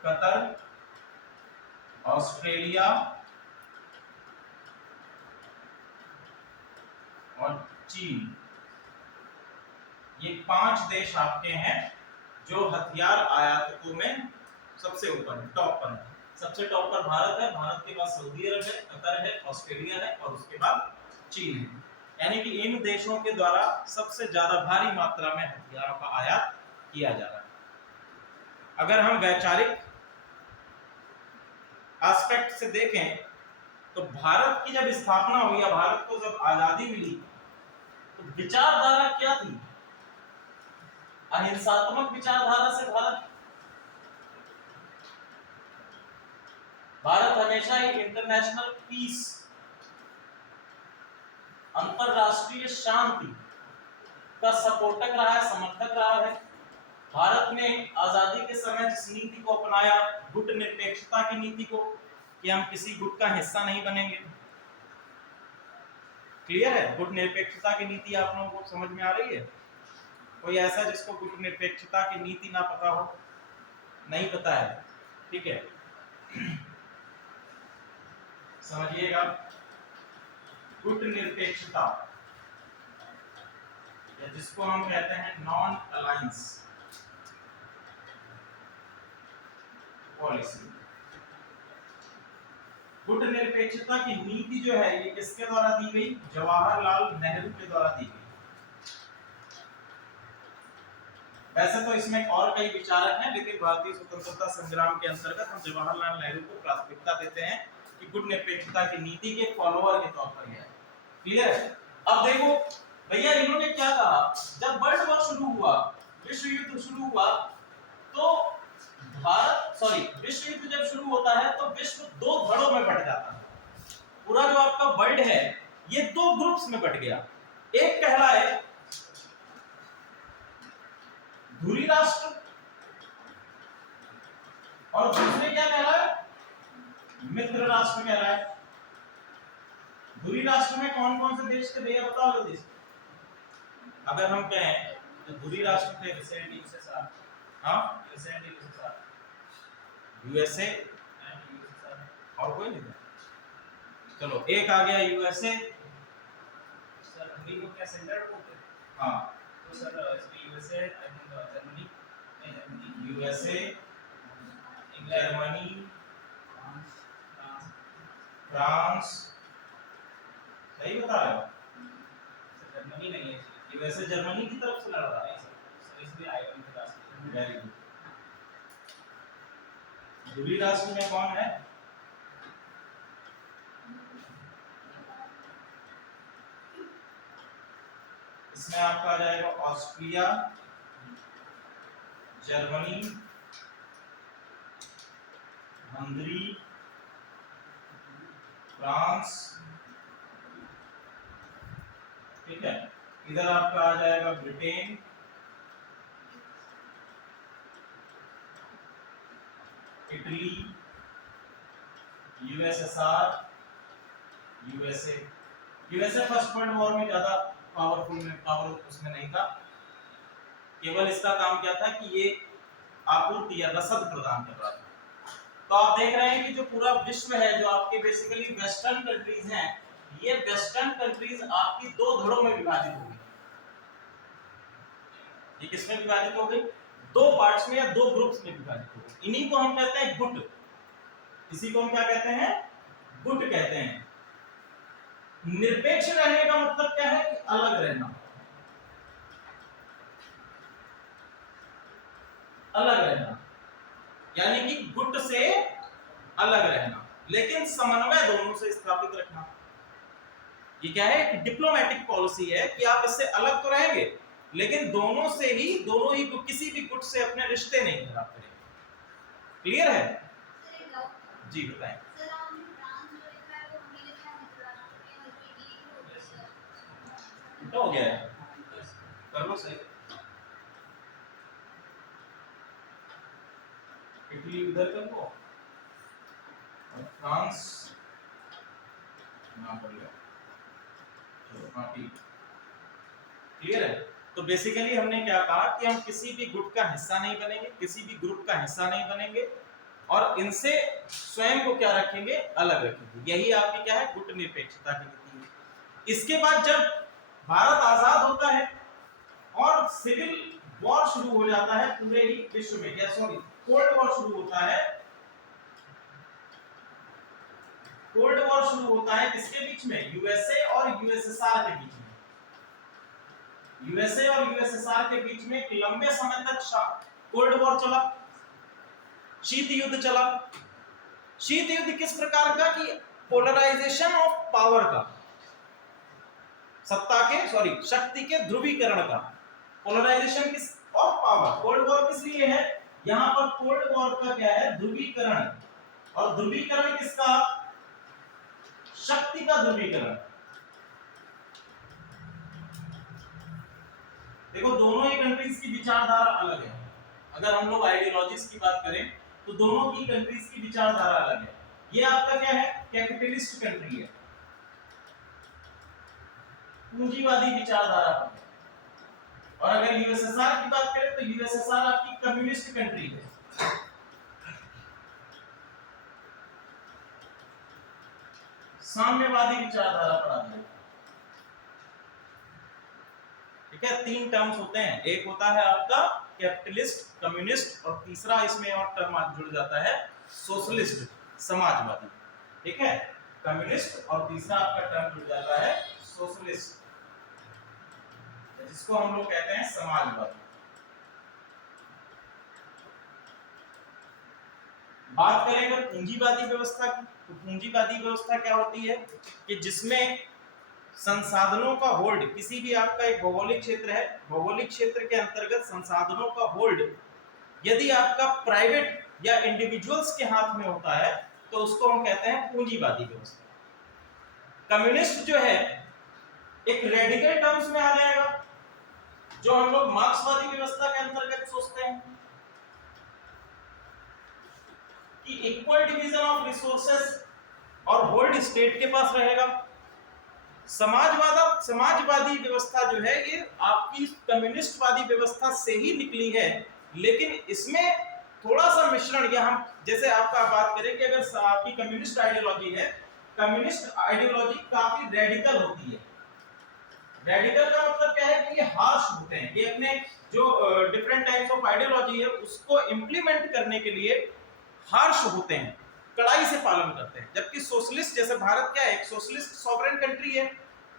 कतर, ऑस्ट्रेलिया और चीन, ये 5 देश आपके हैं जो हथियार आयातकों में सबसे ऊपर है, टॉप पर है। सबसे टॉप पर भारत है, भारत के बाद सऊदी अरब है, कतर है, ऑस्ट्रेलिया है और उसके बाद चीन है। यानी कि इन देशों के द्वारा सबसे ज्यादा भारी मात्रा में हथियारों का आयात किया जा रहा है। अगर हम वैचारिक एस्पेक्ट से देखें तो भारत की जब स्थापना हुई या भारत को जब आजादी मिली तो विचारधारा क्या थी, अहिंसात्मक विचारधारा से भारत हमेशा एक इंटरनेशनल पीस, अंतरराष्ट्रीय शांति का सपोर्टक रहा है, समर्थक रहा है। भारत ने आजादी के समय जिस नीति को अपनाया, गुट निरपेक्षता की नीति को, कि हम किसी गुट का हिस्सा नहीं बनेंगे, क्लियर है? गुट निरपेक्षता की नीति आप लोगों को समझ में आ रही है? कोई ऐसा जिसको गुट निरपेक्षता की नीति ना पता हो? नहीं पता है, ठीक है, समझिएगा। गुट निरपेक्षता या जिसको हम कहते हैं नॉन अलायंस पॉलिसी, गुट निरपेक्षता की नीति जो है ये किसके द्वारा दी गई? जवाहरलाल नेहरू के द्वारा दी गई। वैसे तो इसमें और कई विचारक हैं, लेकिन भारतीय स्वतंत्रता संग्राम के अंतर्गत हम जवाहरलाल नेहरू को प्राथमिकता देते हैं कि गुट निरपेक्षता की नीति के फॉलोअर के तौर पर है। क्लियर है? अब देखो भैया इन्होंने क्या कहा, जब वर्ल्ड वॉर शुरू हुआ, विश्व युद्ध शुरू हुआ, तो विश्व युद्ध जब शुरू होता है तो विश्व दो धड़ों में बट जाता है। पूरा जो आपका वर्ल्ड है ये दो ग्रुप्स में बट गया। एक कहलाए धुरी राष्ट्र और दूसरे क्या कहलाए? मित्र राष्ट्र कहलाए। धुरी राष्ट्र में कौन कौन से देश थे भैया बताओ जल्दी से। अगर हम कहें तो धुरी राष्ट्र थे यूएसए और कोई नहीं था। चलो एक आ गया यूएसए, सर अभी वो क्या सेंटर बोलते हैं? हाँ तो सर इसमें USA, I think Germany, USA, England, Germany, France, सही बता रहे हो? जर्मनी नहीं है यूएसए जर्मनी की तरफ से लड़ रहा है, सर इसलिए आएगा उनके रास्ते। Very good. धुरी राष्ट्र में कौन है? इसमें आपका आ जाएगा ऑस्ट्रिया, जर्मनी, हंगरी, फ्रांस, ठीक है। इधर आपका आ जाएगा Britain, Italy, USSR, USA. USA first world war में ज्यादा पावर उसमें नहीं था, केवल इसका काम क्या था कि ये आपूर्ति या रसद प्रदान कर रहा था। तो आप देख रहे हैं कि जो पूरा विश्व है, जो आपके बेसिकली वेस्टर्न कंट्रीज हैं, ये वेस्टर्न कंट्रीज आपकी दो धड़ों में विभाजित हो गई। ये किसमें विभाजित हो गई? दो पार्ट्स में या दो ग्रुप्स में विभाजित हो गई। इन्हीं को हम कहते हैं गुट। इसी को हम क्या कहते हैं? गुट कहते हैं। निरपेक्ष रहने का मतलब क्या है? कि अलग रहना, अलग रहना, यानी कि गुट से अलग रहना, लेकिन समन्वय दोनों से स्थापित रखना। ये क्या है? एक डिप्लोमेटिक पॉलिसी है कि आप इससे अलग तो रहेंगे, लेकिन दोनों ही किसी भी गुट से अपने रिश्ते नहीं खराब करेंगे। क्लियर है? जी बताएं। हो गया है, कर लो सही। इटली उधर कर लो और फ्रांस ना पड़ गया। चलो हाँ ठीक, क्लियर है? तो बेसिकली हमने क्या कहा कि हम किसी भी गुट का हिस्सा नहीं बनेंगे, किसी भी ग्रुप का हिस्सा नहीं बनेंगे, और इनसे स्वयं को क्या रखेंगे? अलग रखेंगे। यही आपकी क्या है? गुट निरपेक्षता की नीति है। इसके बाद जब भारत आजाद होता है और सिविल वॉर शुरू हो जाता है पूरे ही विश्व में, या सॉरी कोल्ड वॉर शुरू होता है। कोल्ड वॉर शुरू होता है किसके बीच में? यूएसए और यूएसएसआर के बीच में। यूएसए और यूएसएसआर के बीच में एक लंबे समय तक कोल्ड वॉर चला, शीत युद्ध चला। शीत युद्ध किस प्रकार का? कि पोलराइजेशन ऑफ पावर का, शक्ति के ध्रुवीकरण का। पोलराइजेशन किस ऑफ पावर। कोल्ड वॉर किस लिए है? यहां पर कोल्ड वॉर का क्या है? ध्रुवीकरण। और ध्रुवीकरण किसका? शक्ति का ध्रुवीकरण। देखो दोनों ही कंट्रीज की विचारधारा अलग है। अगर हम लोग आइडियोलॉजीज की बात करें तो दोनों ही कंट्रीज की विचारधारा अलग है। ये आपका क्या है? कैपिटलिस्ट कंट्री है, पूंजीवादी विचारधारा पर है। और अगर यूएसएसआर की बात करें तो यूएसएसआर आपकी कम्युनिस्ट कंट्री है। साम्यवादी विचारधारा पर आधारित। ठीक है, तीन टर्म्स होते हैं, एक होता है आपका कैपिटलिस्ट, कम्युनिस्ट, और तीसरा इसमें और टर्म जुड़ जाता है सोशलिस्ट, समाजवादी। ठीक है, कम्युनिस्ट और तीसरा आपका टर्म जुड़ जाता है सोशलिस्ट, जिसको हम लोग कहते हैं समाजवादी। बात करें अगर पूंजीवादी व्यवस्था की, तो पूंजीवादी व्यवस्था क्या होती है कि जिसमें संसाधनों का होल्ड, किसी भी आपका एक भौगोलिक क्षेत्र है, भौगोलिक क्षेत्र के अंतर्गत संसाधनों का होल्ड यदि आपका प्राइवेट या इंडिविजुअल्स के हाथ में होता है तो उसको हम कहते हैं पूंजीवादी व्यवस्था। कम्युनिस्ट जो है एक रेडिकल टर्म्स में आ जाएगा, जो हम लोग मार्क्सवादी व्यवस्था के अंतर्गत सोचते हैं कि इक्वल डिवीजन ऑफ रिसोर्सेस और होल्ड स्टेट के पास रहेगा। समाजवादी व्यवस्था जो है ये आपकी कम्युनिस्टवादी व्यवस्था से ही निकली है, लेकिन इसमें थोड़ा सा मिश्रण, या हम जैसे आपका बात करें कि अगर आपकी कम्युनिस्ट आइडियोलॉजी है, कम्युनिस्ट आइडियोलॉजी काफी रेडिकल होती है। रेडिकल का मतलब क्या है कि ये हार्श होते हैं, ये अपने जो डिफरेंट टाइप्स ऑफ आइडियोलॉजी है उसको इंप्लीमेंट करने के लिए हार्श होते हैं, कड़ाई से पालन करते हैं। जबकि सोशलिस्ट, जैसे भारत क्या है, एक सोशलिस्ट सॉवरेन कंट्री है,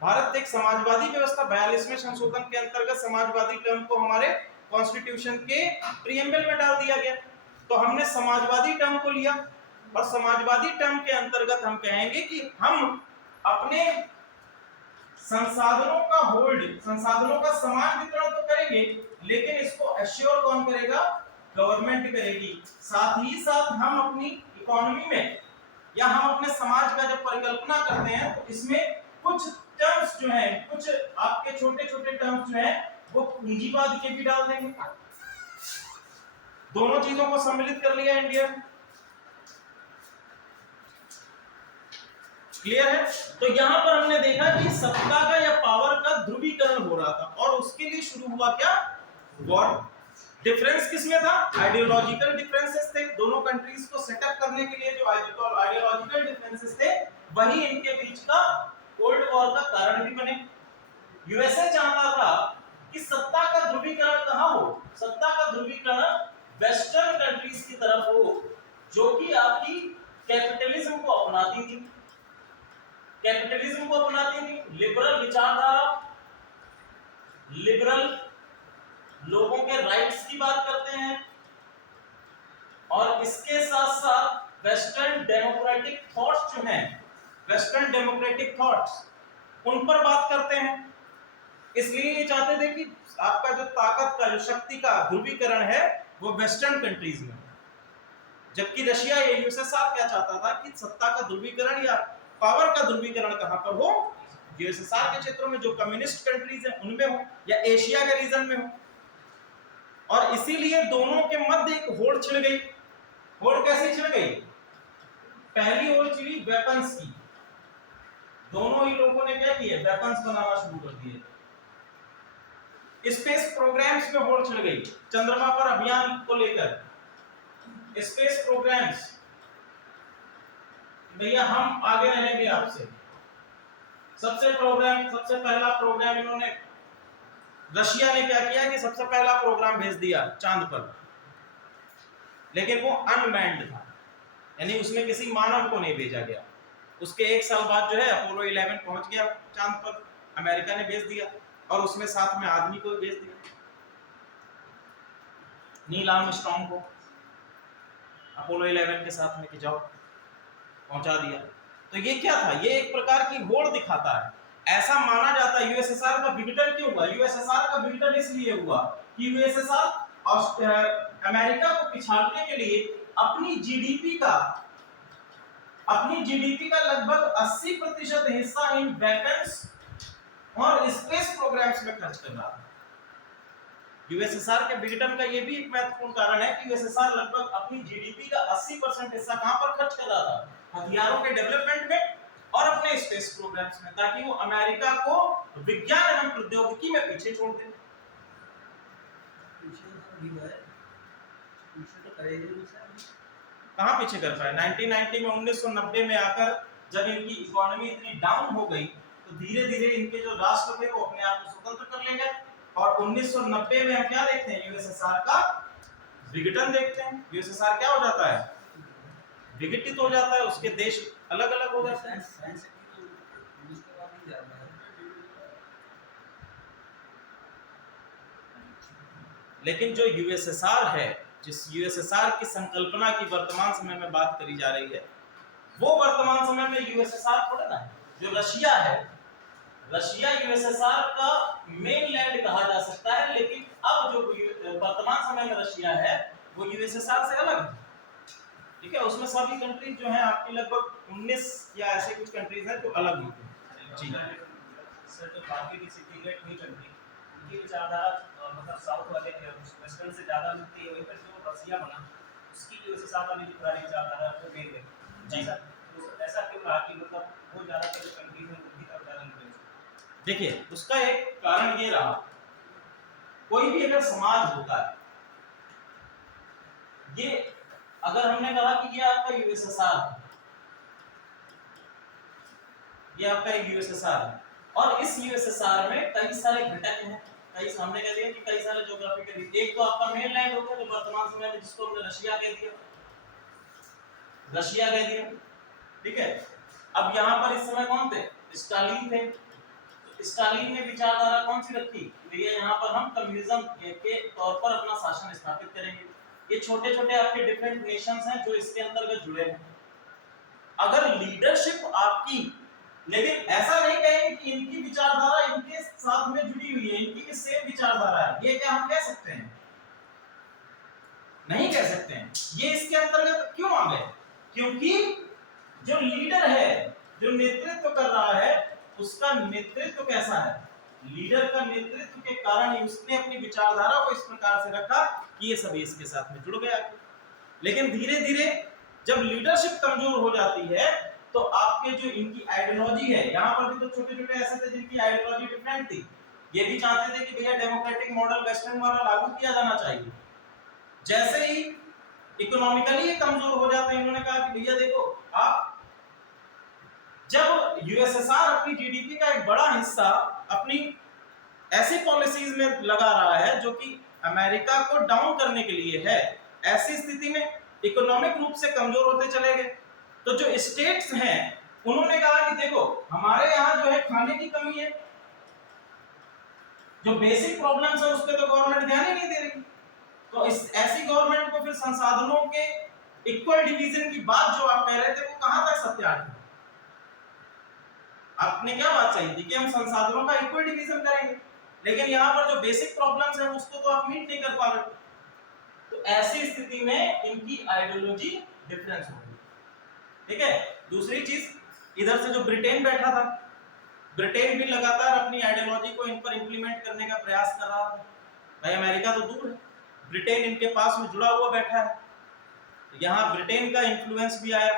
भारत एक समाजवादी व्यवस्था, 42वें संशोधन के अंतर्गत समाजवादी टर्म को हमारे कॉन्स्टिट्यूशन के प्रीएम्बल में डाल दिया गया, तो हमने समाजवादी टर्म को लिया और समाजवादी टर्म के अंतर्गत हम कहेंगे कि हम अपने संसाधनों का होल्ड, संसाधनों का समान वितरण तो करेंगे, लेकिन इसको एश्योर कौन करेगा? गवर्नमेंट करेगी। साथ ही साथ हम अपनी इकोनॉमी में या हम अपने समाज का जब परिकल्पना करते हैं तो इसमें कुछ टर्म्स जो हैं, कुछ आपके छोटे छोटे टर्म्स जो हैं वो पूंजीवाद के भी डाल देंगे। दोनों चीजों को सम्मिलित कर लिया इंडिया। क्लियर है? तो यहां पर हमने देखा कि सत्ता का या पावर का ध्रुवीकरण हो रहा था और उसके लिए शुरू हुआ क्या? वॉर। डिफरेंस किसमें था? आइडियोलॉजिकल डिफरेंसेस थे। दोनों कंट्रीज को सेटअप करने के लिए जो आइडियोलॉजिकल डिफरेंसेस थे वही इनके बीच का कोल्ड वॉर का कारण भी बने। यूएसए चाहता था कि सत्ता का ध्रुवीकरण कहां हो? सत्ता का ध्रुवीकरण वेस्टर्न कंट्रीज की तरफ हो, जो कि आपकी कैपिटलिज्म को अपनाती थी, कैपिटलिज्म को अपनाती थी, लिबरल विचारधारा, लिबरल लोगों के राइट्स की बात करते हैं, और इसके साथ साथ वेस्टर्न डेमोक्रेटिक थॉट्स जो हैं, वेस्टर्न डेमोक्रेटिक थॉट्स उन पर बात करते हैं। इसलिए ये चाहते थे कि आपका जो ताकत का, जो शक्ति का ध्रुवीकरण है वो वेस्टर्न कंट्रीज में, जबकि रशिया या यूएसएसआर क्या चाहता था कि सत्ता का ध्रुवीकरण या पावर का ध्रुवीकरण कहां पर हो? यूएसएसआर के क्षेत्रों में, जो कम्युनिस्ट कंट्रीज हैं उनमें हो, या एशिया के रीजन में हो। और इसीलिए दोनों के मध्य एक होड़ छिड़ गई। होड़ कैसे छिड़ गई? पहली होड़ छिड़ी वेपन्स की। दोनों ही लोगों ने क्या किया? वेपन्स बनाना शुरू कर दिए। स्पेस प्रोग्राम्स में होड़ छिड़ गई, चंद्रमा पर अभियान को लेकर स्पेस प्रोग्राम्स, भैया हम आगे रहेंगे आपसे। सबसे पहला प्रोग्राम इन्होंने, रशिया ने क्या किया कि सबसे पहला प्रोग्राम भेज दिया चांद पर, लेकिन वो अनमैन्ड था, यानी उसमें किसी मानव को नहीं भेजा गया। उसके एक साल बाद जो है अपोलो 11 पहुंच गया चांद पर, अमेरिका ने भेज दिया, और उसमें साथ में आदमी को भेज दिया, नील आर्मस्ट्रांग को अपोलो 11 के साथ में, कि जाओ, पहुंचा दिया। तो ये क्या था? ये एक प्रकार की होड़ दिखाता है। ऐसा माना जाता है यूएसएसआर का विघटन क्यों हुआ? यूएसएसआर का विघटन इसलिए हुआ कि यूएसएसआर अमेरिका को पिछाड़ने के लिए अपनी जीडीपी का लगभग 80% हिस्सा इन वेपन्स और स्पेस प्रोग्राम्स में खर्च कर रहा था। यूएसएसआर के विघटन का यह भी एक महत्वपूर्ण कारण है कि यूएसएसआर लगभग अपनी जीडीपी का 80% हिस्सा कहां पर खर्च कर रहा था? हथियारों के डेवलपमेंट में और अपने स्पेस प्रोग्राम्स में, ताकि वो अमेरिका को विज्ञान एवं प्रौद्योगिकी में पीछे छोड़ दें। कहाँ पीछे कर पाए? 1990 में 1990 में आकर जब इनकी इकोनॉमी इतनी डाउन हो गई तो धीरे धीरे इनके जो राष्ट्र थे वो अपने आप को स्वतंत्र कर ले गए। और 1990 में हम क्या देखते हैं? यूएसएसआर का विघटन देखते हैं। यूएसएसआर क्या हो जाता है? विघटित हो जाता है, उसके देश अलग अलग हो जाते हैं। लेकिन जो यूएसएसआर है, जिस यूएसएसआर की संकल्पना की वर्तमान समय में बात करी जा रही है, वो वर्तमान समय में यूएसएसआर थोड़ा ना है। जो रशिया है, रशिया यूएसएसआर का मेनलैंड कहा जा सकता है, लेकिन अब जो वर्तमान समय में रशिया है वो यूएसएसआर से अलग है। ठीक है, उसमें सभी कंट्रीज जो हैं आपकी लगभग 19 या ऐसे कुछ कंट्रीज हैं जो अलग होते हैं। जी सर, जो बाकी की सिटीग्रेट हुई कंट्री उनकी विचारधारा मतलब साउथ वाले वेस्टर्न से ज़्यादा मिलती है, वहीं पर जो रसिया बना उसकी यूएसएसआर वाली जो पुरानी विचारधारा है वो मेन है। जी। ऐसा क्यों रहा कि मतलब वो ज़्यादातर जो कंट्रीज हैं उनकी तरफ ज़्यादा इन्फ्लुएंस? देखिए, उसका एक कारण ये रहा, कोई भी अगर समाज होता है, ये अगर हमने कहा कि ये आपका यूएसएसआर है, ये आपका एक यूएसएसआर है और इस यूएसएसआर में कई सारे घटक हैं, कई हमने कह दिया कि कई सारे ज्योग्राफिकल, एक तो आपका मेनलैंड हो गया जो वर्तमान समय में जिसको हमने रशिया कह दिया, रशिया कह दिया। ठीक है, अब यहाँ पर इस समय कौन थे? स्टालिन थे। तो स्टालिन ने विचारधारा कौन सी रखी? भैया यहाँ पर हम कम्युनिज्म के तौर पर अपना शासन स्थापित करेंगे। ये छोटे छोटे आपके डिफरेंट नेशंस हैं जो इसके अंतर्गत जुड़े हैं। अगर लीडरशिप आपकी, लेकिन ऐसा नहीं कहेंगे कि इनकी विचारधारा इनके साथ में जुड़ी हुई है, इनकी भी सेम विचारधारा है, ये क्या हम कह सकते हैं? नहीं कह सकते हैं। ये इसके अंतर्गत क्यों आ गए? क्योंकि जो लीडर है, जो नेतृत्व कर रहा है, उसका नेतृत्व कैसा है? लीडर का नेतृत्व के कारण ही उसने अपनी विचारधारा को इस प्रकार से रखा कि ये सभी इसके साथ में जुड़ गया। लेकिन धीरे धीरे जब लीडरशिप कमजोर हो जाती है तो आपके जो इनकी आइडियोलॉजी है, यहाँ पर भी तो छोटे छोटे ऐसे थे जिनकी आइडियोलॉजी डिफरेंट थी, ये भी चाहते थे कि भैया डेमोक्रेटिक मॉडल वेस्टर्न वाला लागू किया जाना चाहिए। जैसे ही इकोनॉमिकली ये कमजोर हो जाते हैं, इन्होंने कहा कि भैया देखो, आप जब यूएसएसआर अपनी जीडीपी का एक बड़ा हिस्सा अपनी ऐसी पॉलिसीज में लगा रहा है जो कि अमेरिका को डाउन करने के लिए है, ऐसी स्थिति में इकोनॉमिक रूप से कमजोर होते चले गए। तो जो स्टेट्स हैं उन्होंने कहा कि देखो, हमारे यहाँ जो है खाने की कमी है, जो बेसिक प्रॉब्लम्स है उस पे तो गवर्नमेंट ध्यान ही नहीं दे रही। तो इस ऐसी गवर्नमेंट को फिर संसाधनों के इक्वल डिवीजन की बात जो आप कह रहे थे वो कहां तक सत्यार्थ है? आपने क्या बात चाहिए थी कि हम संसाधनों का इक्वल डिवीजन करेंगे, लेकिन यहाँ पर जो बेसिक प्रॉब्लम्स हैं उसको तो आप मीट नहीं कर पा रहे। तो ऐसी स्थिति में इनकी आइडियोलॉजी डिफरेंस हो गई। ठीक है, दूसरी चीज, इधर से जो ब्रिटेन बैठा था, ब्रिटेन भी लगातार अपनी आइडियोलॉजी को इन पर इंप्लीमेंट करने का प्रयास कर रहा था। भाई अमेरिका तो दूर है, ब्रिटेन इनके पास में जुड़ा हुआ बैठा है, यहाँ ब्रिटेन का इन्फ्लुएंस भी आया।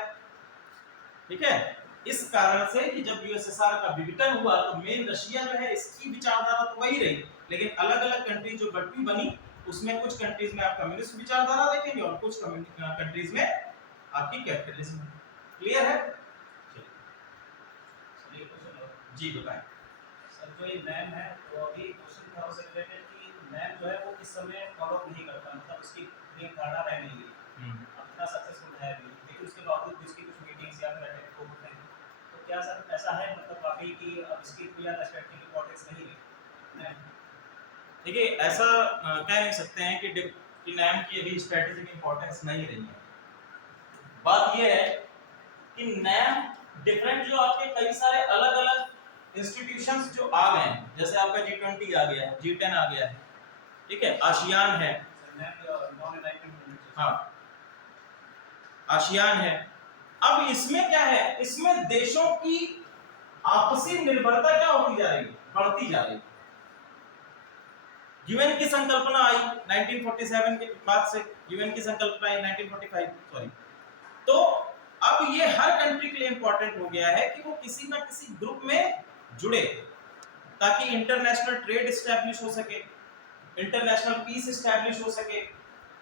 ठीक है, इस कारण से कि जब यूएसएसआर का विघटन हुआ तो मेन रशिया जो है इसकी विचारधारा तो वही रही, लेकिन अलग अलग कंट्रीज जो गठबंधन बनी उसमें कुछ कंट्रीज में आप कम्युनिस्ट विचारधारा देखेंगे और कुछ कंट्रीज में आपकी कैपिटलिज्म। क्लियर है? चलिए क्वेश्चन और जी बताएं। सर, जो ये नैम है तो अभी क्वेश्चन था उससे रिलेटेड कि नैम जो है वो इस समय फॉलो नहीं करता, मतलब उसकी एक धारणा रह नहीं गई, अपना सक्सेसफुल है भी, लेकिन उसके बावजूद भी इसकी कुछ मीटिंग्स या फिर अटेंड होते हैं। तो क्या सर ऐसा है मतलब वाकई कि अब इसकी कोई ज़्यादा स्ट्रेटजिक इंपॉर्टेंस नहीं है? देखिए, ऐसा कह नहीं सकते हैं कि नैम की अभी स्ट्रेटेजिक इंपॉर्टेंस नहीं रही है। बात यह है कि नैम डिफरेंट जो आपके कई सारे अलग अलग इंस्टीट्यूशंस जो आ गए हैं, जैसे आपका G20 आ गया है, G10 आ गया है, ठीक है, आसियान है, हाँ आसियान है। अब इसमें क्या है, इसमें देशों की आपसी निर्भरता क्या होती जा रही है? बढ़ती जा रही है। यूएन की संकल्पना आई 1947 के बाद से, यूएन की संकल्पना आई 1945 सॉरी। तो अब ये हर कंट्री के लिए इंपॉर्टेंट हो गया है कि वो किसी ना किसी ग्रुप में जुड़े। ताकि इंटरनेशनल ट्रेड स्टैब्लिश हो सके, इंटरनेशनल पीस स्टैब्लिश हो सके,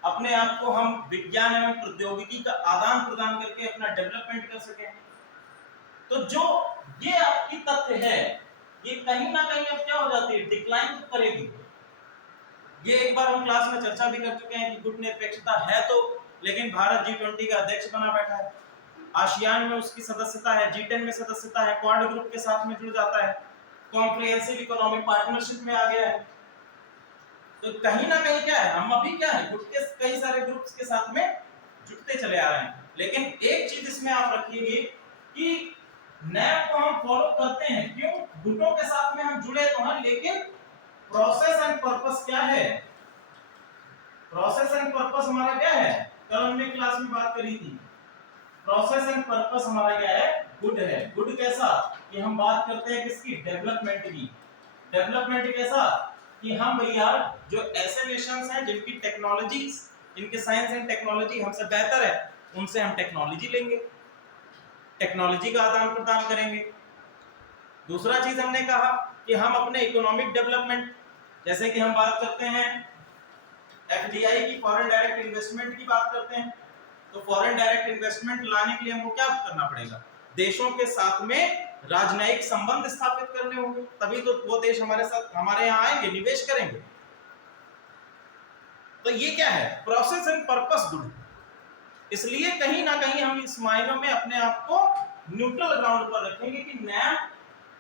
अपने आप को हम विज्ञान एवं प्रौद्योगिकी का आदान प्रदान करके अपना डेवलपमेंट कर सके। तो जो ये आपकी तथ्य है, ये कहीं ना कहीं अब क्या हो जाती है, डिक्लाइन तो करेगी। ये एक बार हम क्लास में चर्चा भी कर चुके हैं कि गुट निरपेक्षता है तो, लेकिन भारत G20 का अध्यक्ष बना बैठा है, आसियान में उसकी सदस्यता है, G10 में सदस्यता है, क्वाड ग्रुप के साथ में जुड़ जाता है, कॉम्प्रिहेंसिव इकोनॉमिक पार्टनरशिप में आ गया है। तो कहीं ना कहीं क्या है, हम अभी क्या है, गुट के कई सारे ग्रुप्स के साथ में जुड़ते चले आ रहे हैं। लेकिन एक चीज इसमें आप रखिएगा कि नैब को हम फॉलो करते हैं, क्यों, गुटों के साथ में हम जुड़े तो हैं, लेकिन प्रोसेस एंड पर्पस क्या है, प्रोसेस एंड पर्पस हमारा क्या है, कल हमने क्लास में बात करी थी, प्रोसेस एंड पर्पस हमारा क्या है, गुड है। गुड कैसा, कि हम बात करते हैं किसकी, डेवलपमेंट की। डेवलपमेंट कैसा, कि हम भैया जो ऐसे नेशंस हैं जिनकी टेक्नोलॉजी, जिनके साइंस एंड टेक्नोलॉजी हमसे बेहतर है, उनसे हम टेक्नोलॉजी लेंगे, टेक्नोलॉजी का आदान प्रदान करेंगे। दूसरा चीज हमने कहा कि हम अपने इकोनॉमिक डेवलपमेंट, जैसे कि हम बात करते हैं एफडीआई की, फॉरेन डायरेक्ट इन्वेस्टमेंट की बात करते हैं, तो फॉरेन डायरेक्ट इन्वेस्टमेंट लाने के लिए हमको क्या करना पड़ेगा, देशों के साथ में राजनयिक संबंध स्थापित करने होंगे, तभी तो वो देश हमारे साथ, हमारे यहाँ आएंगे, निवेश करेंगे। तो ये क्या है, प्रोसेस एंड पर्पस गुड। इसलिए कहीं ना कहीं हम इस मायनों में अपने आप को न्यूट्रल ग्राउंड पर रखेंगे कि नैब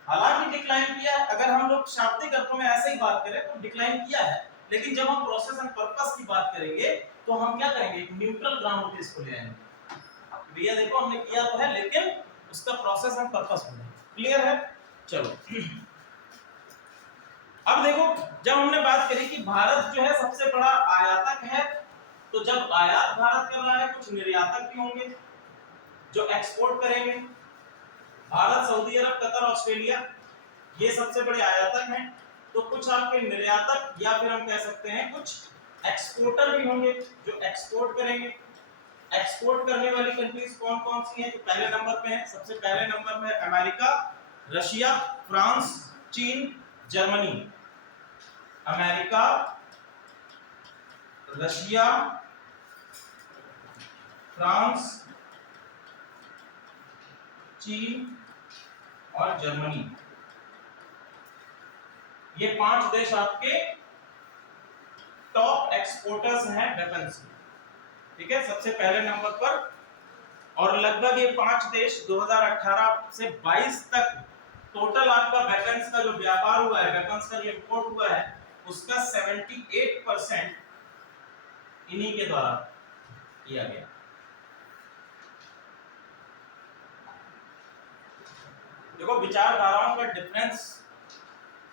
हालांकि डिक्लाइन किया है, अगर हम लोग शाब्दिक अर्थों में ऐसे ही बात करें तो डिक्लाइन किया है, लेकिन जब हम प्रोसेस एंड पर्पस की बात करेंगे तो हम क्या करेंगे, एक न्यूट्रल ग्राउंड पे इसको ले आएंगे। भैया देखो हमने किया तो है, लेकिन उसका प्रोसेस एंड पर्पस होना क्लियर है। चलो अब देखो, जब हमने बात करी कि भारत जो है सबसे बड़ा आयातक है, तो जब आयात भारत कर रहा है, कुछ निर्यातक भी होंगे जो एक्सपोर्ट करेंगे। भारत, सऊदी अरब, कतर, ऑस्ट्रेलिया, ये सबसे बड़े आयातक हैं। तो कुछ आपके निर्यातक या फिर हम कह सकते हैं कुछ एक्सपोर्टर भी होंगे जो एक्सपोर्ट करेंगे। एक्सपोर्ट करने वाली कंट्रीज कौन कौन सी हैं, जो पहले नंबर पे हैं, सबसे पहले नंबर पे अमेरिका, रशिया, फ्रांस, चीन, जर्मनी। अमेरिका, रशिया, फ्रांस, चीन और जर्मनी, ये 5 देश आपके टॉप एक्सपोर्टर्स हैं वेपन्स के, ठीक है, सबसे पहले नंबर पर। और लगभग ये 5 देश 2018 से 22 तक टोटल आपका वेपन्स का जो व्यापार हुआ है, वेपन्स का जो इंपोर्ट हुआ है, उसका 78% इन्हीं के द्वारा किया गया। देखो विचारधाराओं का डिफरेंस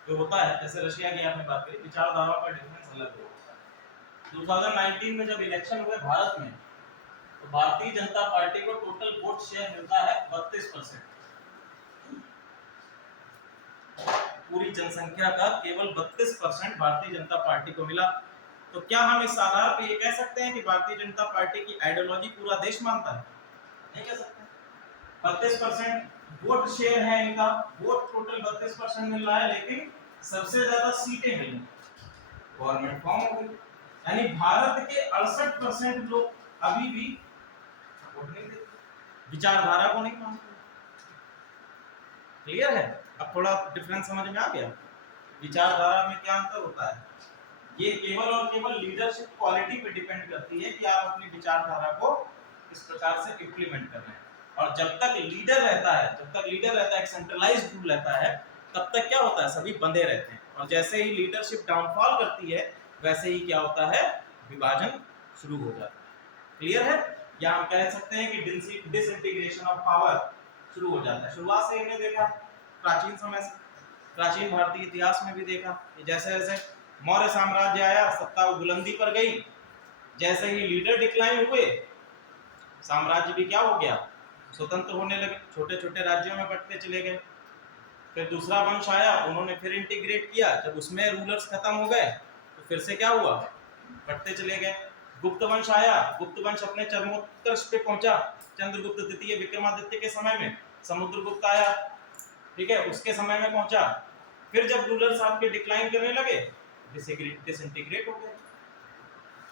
जो होता है, जैसे रशिया की आपने बात करी, विचारधाराओं का डिफरेंस अलग होता है। 2019 में जब इलेक्शन हुए भारत में, तो भारतीय जनता पार्टी को टोटल वोट शेयर मिलता है 32%, पूरी जनसंख्या का केवल 32% भारतीय जनता पार्टी को मिला। तो क्या हम इस आधार पर ये कह सकते हैं कि भारतीय जनता पार्टी की आइडियोलॉजी पूरा देश मानता है? नहीं कह सकते। 32% वोट शेयर है इनका, वोट टोटल 32% मिल रहा है, लेकिन सबसे ज्यादा सीटें मिली, गवर्नमेंट फॉर्म हो गई। यानी भारत के 68% लोग अभी भी वोट नहीं देते, विचारधारा को नहीं मानते। क्लियर है? अब थोड़ा डिफरेंस समझ में आ गया, विचारधारा में क्या अंतर होता है। ये केवल और केवल लीडरशिप क्वालिटी पे डिपेंड करती है कि आप अपनी विचारधारा को किस प्रकार से इंप्लीमेंट कर रहे हैं। और जब तक लीडर रहता है, एक सेंट्रलाइज्ड रूल रहता है, तब तक क्या होता है, सभी बंधे रहते हैं। और जैसे ही लीडरशिप डाउनफॉल करती है, वैसे ही क्या होता है, विभाजन शुरू हो जाता है। क्लियर है? या हम कह सकते हैं कि डिसइंटीग्रेशन ऑफ पावर शुरू हो जाता है। शुरुआत से हमने देखा, प्राचीन समय से, प्राचीन भारतीय इतिहास में भी देखा कि जैसे जैसे मौर्य साम्राज्य आया, सत्ता बुलंदी पर गई, जैसे ही लीडर डिक्लाइन हुए, साम्राज्य भी क्या हो गया, स्वतंत्र होने लगे, छोटे छोटे राज्यों में बंटते चले गए। फिर दूसरा वंश आया, उन्होंने फिर इंटीग्रेट किया, जब उसमें रूलर्स खत्म हो गए तो फिर से क्या हुआ, बंटते चले गए। गुप्त वंश आया, गुप्त वंश अपने चरमोत्कर्ष पे पहुंचा चंद्रगुप्त द्वितीय विक्रमादित्य के समय में। समुद्रगुप्त आया, ठीक है, उसके समय में पहुंचा। फिर जब रूलर्स आपके डिक्लाइन करने लगे, डिसइंटीग्रेट हो गए।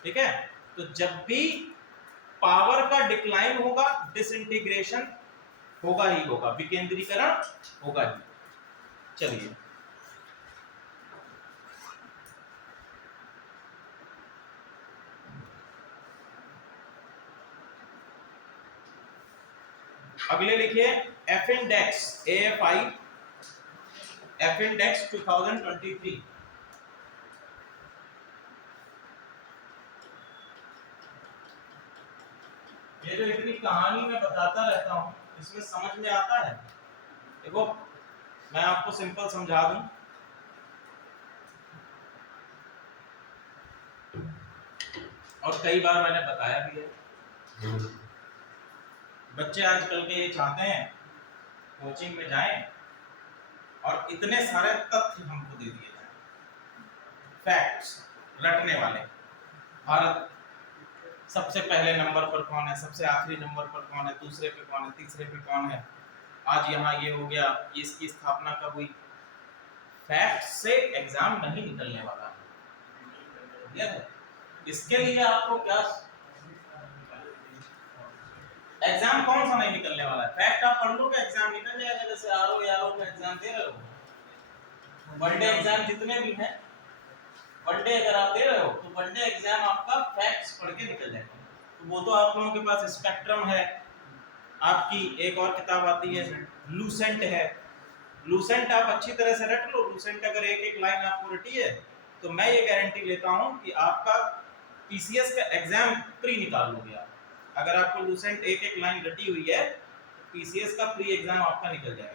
ठीक है, तो जब भी पावर का डिक्लाइन होगा, डिसइंटीग्रेशन होगा ही होगा, विकेंद्रीकरण होगा ही। चलिए अगले लिखिए F index AFI, F index 2023। ये जो इतनी कहानी मैं बताता रहता हूं, इसमें समझ में आता है? देखो मैं आपको सिंपल समझा दूं, और कई बार मैंने बताया भी है। बच्चे आजकल के ये चाहते हैं कोचिंग में जाएं और इतने सारे तथ्य हमको दे दिए जाएं, फैक्ट्स रटने वाले। भारत सबसे पहले नंबर पर कौन है, सबसे आखिरी नंबर पर कौन है, दूसरे पे कौन है, तीसरे पे कौन है, आज यहाँ ये हो गया, इसकी स्थापना कब हुई। फैक्ट से एग्जाम नहीं निकलने वाला है। इसके लिए आपको क्या एग्जाम कौन सा नहीं निकलने वाला है? फैक्ट आप पढ़ लो, एग्जाम निकल जाएगा। जैसे आरओ यारो में एग्जाम दे रहे हो, वनडे एग्जाम जितने भी हैं, वनडे अगर आप दे रहे हो तो वनडे एग्जाम आपका फैक्ट्स पढ़ के निकल जाएगा। तो वो तो आप लोगों के पास स्पेक्ट्रम है, आपकी एक और किताब आती है लूसेंट है, लूसेंट आप अच्छी तरह से रट लो। लूसेंट अगर एक एक लाइन आपको रटी है तो मैं ये गारंटी लेता हूं कि आपका पीसीएस का एग्जाम प्री निकाल लोगे आप। अगर आपको लूसेंट एक एक लाइन रटी हुई है तो पीसीएस का प्री एग्जाम आपका निकल जाएगा।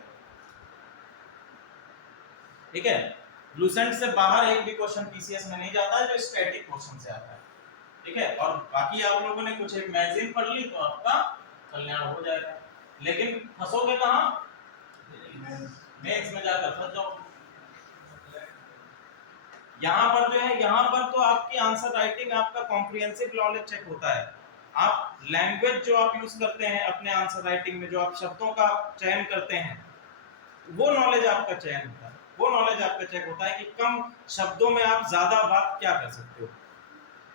ठीक है, लूसेंट से बाहर एक भी क्वेश्चन पीसीएस में नहीं जाता है जो स्टैटिक क्वेश्चन से आता है। ठीक है, और बाकी आप लोगों ने कुछ एक मैगजीन पढ़ ली तो आपका कल्याण हो जाएगा। लेकिन फंसोगे कहां? मेंस में जाकर फंस जाओ। यहाँ पर जो है, यहाँ पर तो आपकी आंसर राइटिंग, आपका कॉम्प्रिहेंसिव नॉलेज चेक होता है। आप लैंग्वेज जो आप यूज करते हैं अपने आंसर राइटिंग में, जो आप शब्दों का चयन करते हैं, वो नॉलेज आपका चयन होता है, वो नॉलेज आपका चेक होता है कि कम शब्दों में आप ज्यादा बात क्या कर सकते हो,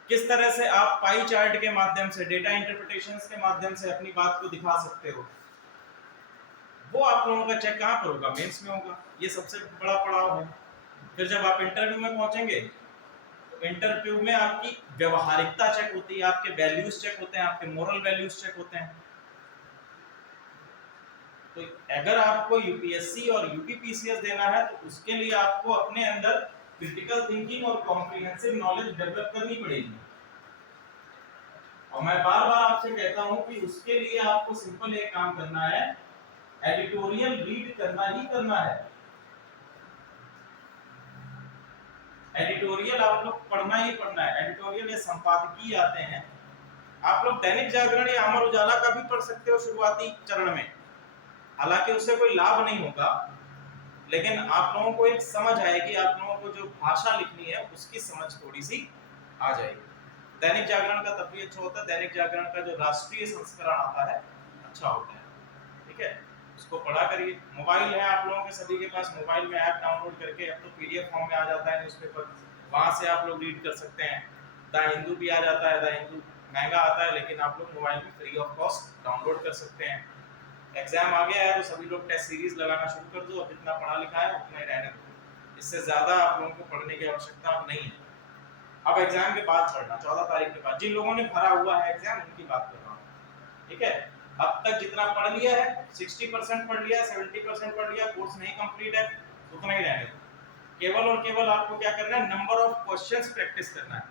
किस तरह से आप पाई चार्ट के माध्यम से, डेटा इंटरप्रिटेशंस के माध्यम से अपनी बात को दिखा सकते हो। वो आप लोगों का चेक कहाँ पर होगा? मेंस में होगा। ये सबसे बड़ा पड़ाव है। फिर जब आप इंटरव्यू में पहुंचेंगे तो इंटरव्यू में आपकी व्यवहारिकता चेक होती है, आपके वैल्यूज चेक होते हैं, आपके मोरल वैल्यूज चेक होते हैं। तो अगर आपको यूपीएससी और यूपीपीसीएस देना है तो उसके लिए आपको अपने अंदर क्रिटिकल थिंकिंग और कॉम्प्रिहेंसिव नॉलेज डेवलप करनी पड़ेगी। और मैं बार बार आपसे कहता हूं कि उसके लिए आपको सिंपल एक काम करना है, एडिटोरियल रीड करना ही करना है। एडिटोरियल आप लोग पढ़ना ही पढ़ना है। एडिटोरियल या संपादकीय आते हैं, आप लोग दैनिक जागरण या अमर उजाला का भी पढ़ सकते हो शुरुआती चरण में। हालांकि उससे कोई लाभ नहीं होगा, लेकिन आप लोगों को एक समझ आएगी, आप लोगों को जो भाषा लिखनी है उसकी समझ थोड़ी सी आ जाएगी। दैनिक जागरण का तब भी अच्छा होता है, दैनिक जागरण का जो राष्ट्रीय संस्करण आता है अच्छा होता है। ठीक है, उसको पढ़ा करिए। मोबाइल है आप लोगों के सभी के पास, मोबाइल में ऐप डाउनलोड करके, अब तो पीडीएफ फॉर्म में आ जाता है न्यूज़पेपर, वहां से आप लोग रीड कर सकते हैं। द हिंदू भी आ जाता है, द हिंदू महंगा आता है, लेकिन आप लोग मोबाइल में फ्री ऑफ कॉस्ट डाउनलोड कर सकते हैं। एग्जाम आ गया है तो सभी लोग टेस्ट सीरीज लगाना शुरू कर दो, अब जितना पढ़ा लिखा है उतना ही रहने दो, इससे ज्यादा आप लोगों को पढ़ने की आवश्यकता अब नहीं है। अब एग्जाम के बाद पढ़ना, 14 तारीख के बाद। जिन लोगों ने भरा हुआ है एग्जाम उनकी बात कर रहा हूँ। ठीक है, अब तक जितना पढ़ लिया है 60% पढ़ लिया, 70% पढ़ लिया, कोर्स नहीं कंप्लीट है, उतना ही रहने दो। केवल और केवल आपको क्या करना है, नंबर ऑफ क्वेश्चंस प्रैक्टिस करना है।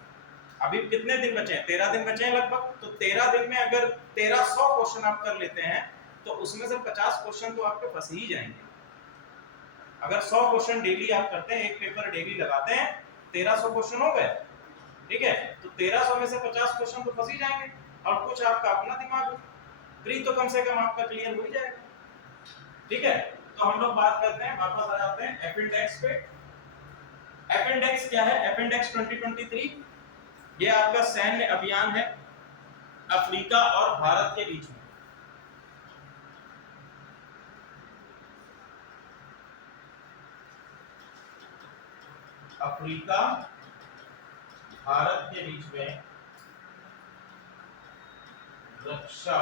अभी कितने दिन बचे हैं? 13 दिन बचे हैं लगभग। तो 13 दिन में अगर 1300 क्वेश्चन आप कर लेते हैं तो उसमें से 50 क्वेश्चन तो आपके फंस ही जाएंगे। अगर 100 क्वेश्चन डेली आप करते हैं, एक पेपर डेली लगाते हैं, 1300 क्वेश्चन हो गए। ठीक है, तो 1300 में से 50 क्वेश्चन तो फंस ही जाएंगे, और कुछ आपका अपना दिमाग हो, प्री तो कम से कम आपका क्लियर हो ही जाएगा। ठीक है, तो हम लोग बात करते हैं, वापस आ जाते हैं एफ इंडेक्स पे। एफ इंडेक्स क्या है? एफ इंडेक्स 2023 ये आपका सैन्य अभियान है अफ्रीका और भारत के बीच में। अफ्रीका भारत के बीच में रक्षा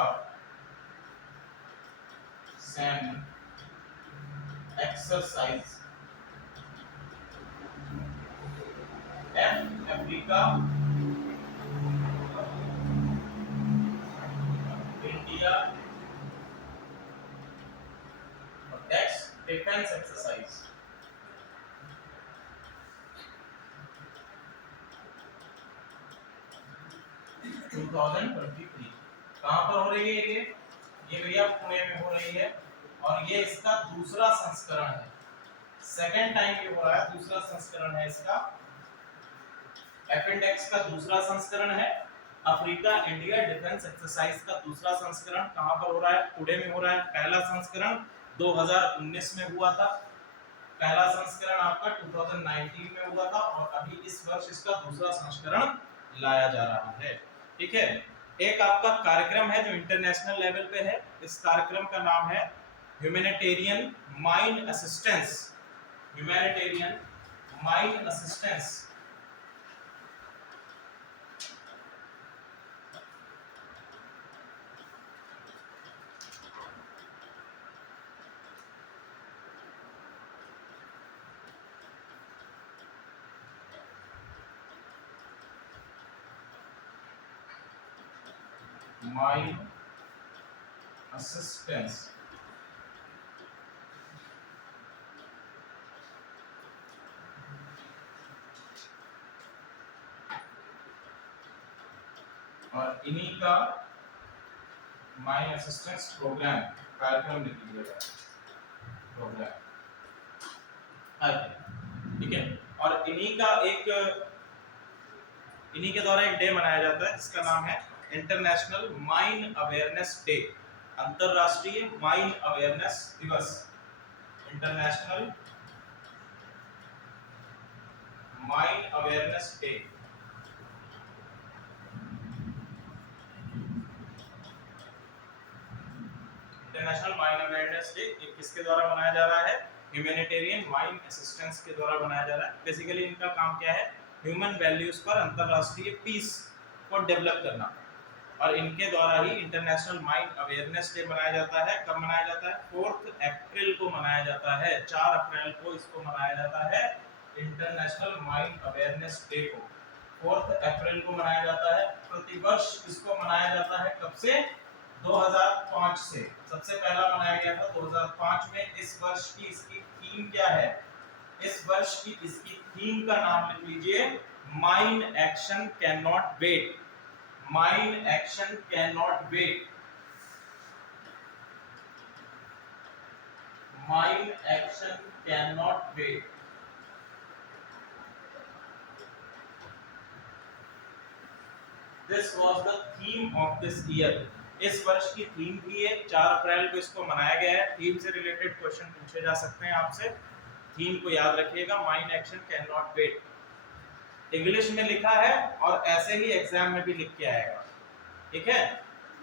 सैन्य एक्सरसाइज, अफ्रीका इंडिया और एक्स डिफेंस एक्सरसाइज। कहां पर हो रही है ये भैया पुणे में हो रही है, और ये इसका दूसरा संस्करण है, सेकेंड टाइम ये हो रहा है, दूसरा संस्करण है इसका, अपेंडिक्स का दूसरा संस्करण है, अफ्रीका इंडिया डिफेंस एक्सरसाइज का दूसरा संस्करण कहां पर हो रहा है, पुणे में हो रहा है। पहला संस्करण 2019 में हुआ था, पहला संस्करण आपका 2019 में हुआ था, और अभी इस वर्ष इसका दूसरा संस्करण लाया जा रहा है। ठीक है, एक आपका कार्यक्रम है जो इंटरनेशनल लेवल पे है, इस कार्यक्रम का नाम है humanitarian mine assistance, humanitarian mine assistance. Mine assistance और इन्हीं का माइन असिस्टेंस प्रोग्राम, कार्यक्रम लिख लीजिएगा, प्रोग्राम। ठीक है, और इन्हीं के द्वारा एक डे मनाया जाता है जिसका नाम है इंटरनेशनल माइन अवेयरनेस डे, अंतरराष्ट्रीय माइन अवेयरनेस दिवस, international mine awareness day. International mine awareness day किसके द्वारा मनाया जा रहा है, ह्यूमैनिटेरियन माइन असिस्टेंस के द्वारा बनाया जा रहा है। बेसिकली इनका काम क्या है, ह्यूमन वैल्यूज पर अंतरराष्ट्रीय पीस को डेवलप करना, और इनके द्वारा ही इंटरनेशनल माइन अवेयरनेस डे मनाया जाता है। कब मनाया जाता है, 4 अप्रैल को मनाया जाता है, 4 अप्रैल को इसको मनाया जाता है, इंटरनेशनल माइन अवेयरनेस डे को 4 अप्रैल को मनाया जाता है। प्रतिवर्ष इसको मनाया जाता है, कब से, 2005 से, सबसे पहला मनाया गया था 2005 में। इस वर्ष की इसकी थीम क्या है, इस वर्ष की इसकी थीम का नाम लिख लीजिए, mine action cannot wait, mine action cannot wait, mine action cannot wait. This was the theme of this year. इस वर्ष की थीम भी है, 4 अप्रैल को इसको मनाया गया है। थीम से रिलेटेड क्वेश्चन पूछे जा सकते हैं आपसे, थीम को याद रखिएगा, mine action cannot wait. English में लिखा है और ऐसे ही एग्जाम में भी लिख के आएगा, ठीक है।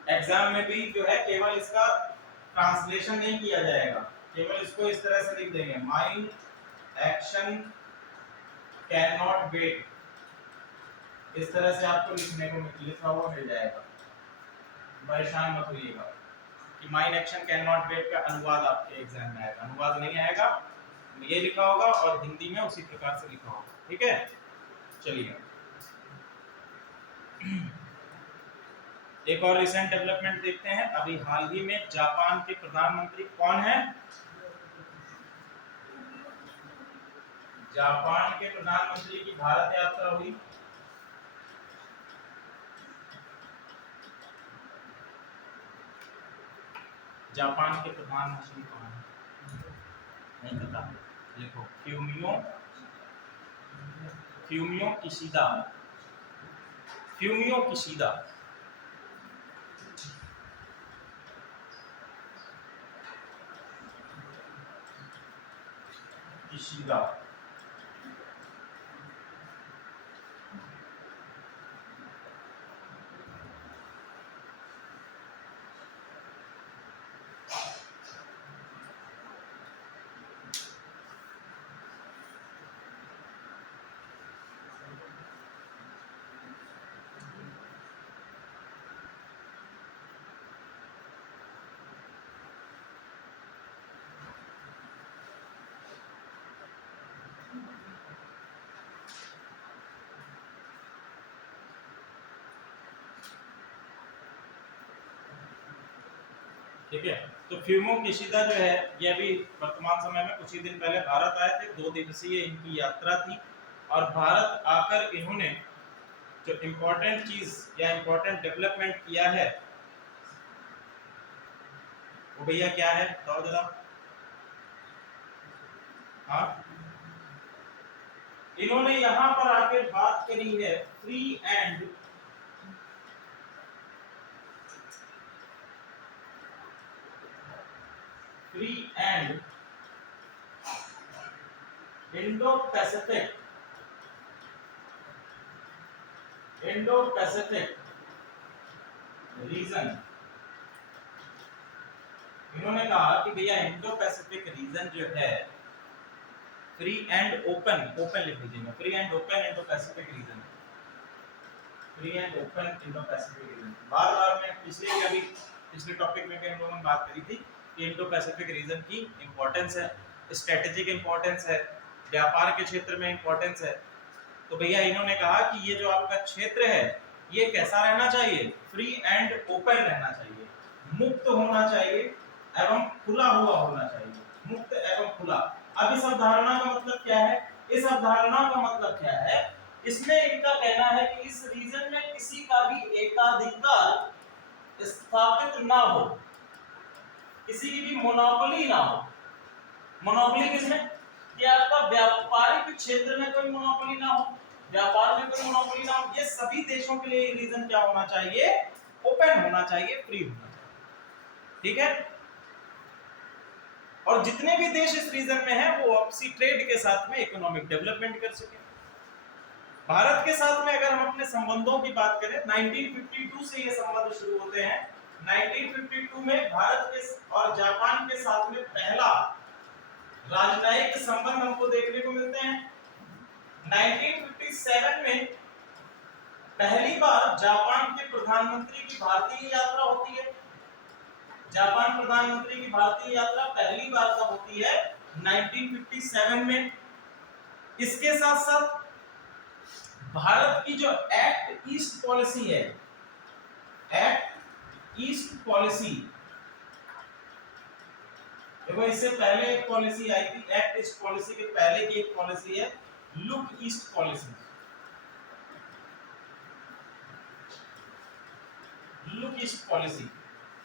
एग्जाम में भी जो है केवल इसका ट्रांसलेशन नहीं किया जाएगा, केवल इसको इस तरह से लिख देंगे, mine action cannot wait, इस तरह से आपको लिखने को लिखा हुआ मिल जाएगा। परेशान मत होइएगा कि mine action cannot wait का अनुवाद आपके एग्जाम में आएगा, अनुवाद नहीं आएगा, ये लिखा होगा और हिंदी में उसी प्रकार से लिखा होगा, ठीक है। चलिए एक और रिसेंट डेवलपमेंट देखते हैं। अभी हाल ही में जापान के प्रधानमंत्री कौन है, जापान के प्रधानमंत्री की भारत यात्रा हुई। जापान के प्रधानमंत्री कौन है, नहीं पता, लिखो, Fumio Kishida, Fumio Kishida. Kishida ठीक है। तो फ्यूमो किशिदा जो है ये अभी वर्तमान समय में कुछ ही दिन पहले भारत आए थे, 2 दिवसीय इनकी यात्रा थी और भारत आकर इन्होंने जो इम्पोर्टेंट चीज या इम्पोर्टेंट डेवलपमेंट किया है वो भैया क्या है बताओ जरा। हाँ, इन्होंने यहां पर आके बात करी है free and Indo Pacific reason. इन्होंने कहा कि भैया इंडो पैसिफिक रीजन जो है फ्री एंड ओपन लिख दीजिएगा, free and open Indo Pacific region, free and open Indo Pacific region. बार बार मैं पिछले टॉपिक में भी हम लोगों ने बात करी थी कि इंडो पैसिफिक रीजन की इंपॉर्टेंस है, स्ट्रेटेजिक इंपॉर्टेंस है, व्यापार के क्षेत्र में इंपॉर्टेंस है। तो भैया इन्होंने कहा कि ये जो आपका क्षेत्र है ये कैसा रहना चाहिए, फ्री एंड ओपन रहना चाहिए, मुक्त होना चाहिए एवं खुला हुआ होना चाहिए, मुक्त एवं खुला। अब इस अवधारणा का मतलब क्या है, इस अवधारणा का मतलब क्या है, इसमें इनका कहना है कि इस रीजन में किसी का भी एकाधिकार स्थापित ना हो, किसी की भी मोनोपोली ना हो। मोनोपोली किसमें, कि आपका व्यापारिक क्षेत्र में कोई मोनोपोली ना हो, व्यापार में कोई मोनोपोली ना हो। ये सभी देशों के लिए रीजन क्या होना चाहिए, ओपन होना चाहिए, फ्री होना चाहिए। ठीक है। और जितने भी देश इस रीजन में हैं वो आपसी ट्रेड के साथ में इकोनॉमिक डेवलपमेंट कर सके। भारत के साथ में अगर हम अपने संबंधों की बात करें, 1952 से ये संबंध शुरू होते हैं। 1952 में भारत के और जापान के साथ में पहला राजनयिक संबंध हमको देखने को मिलते हैं। 1957 में पहली बार जापान के प्रधानमंत्री की भारतीय यात्रा होती है। जापान प्रधानमंत्री की भारतीय यात्रा पहली बार कब होती है, 1957 में। इसके साथ साथ भारत की जो एक्ट ईस्ट पॉलिसी है, एक्ट ईस्ट पॉलिसी, देखो इससे पहले एक पॉलिसी आई थी, एक्ट ईस्ट पॉलिसी के पहले की एक पॉलिसी है look east policy. Look east policy,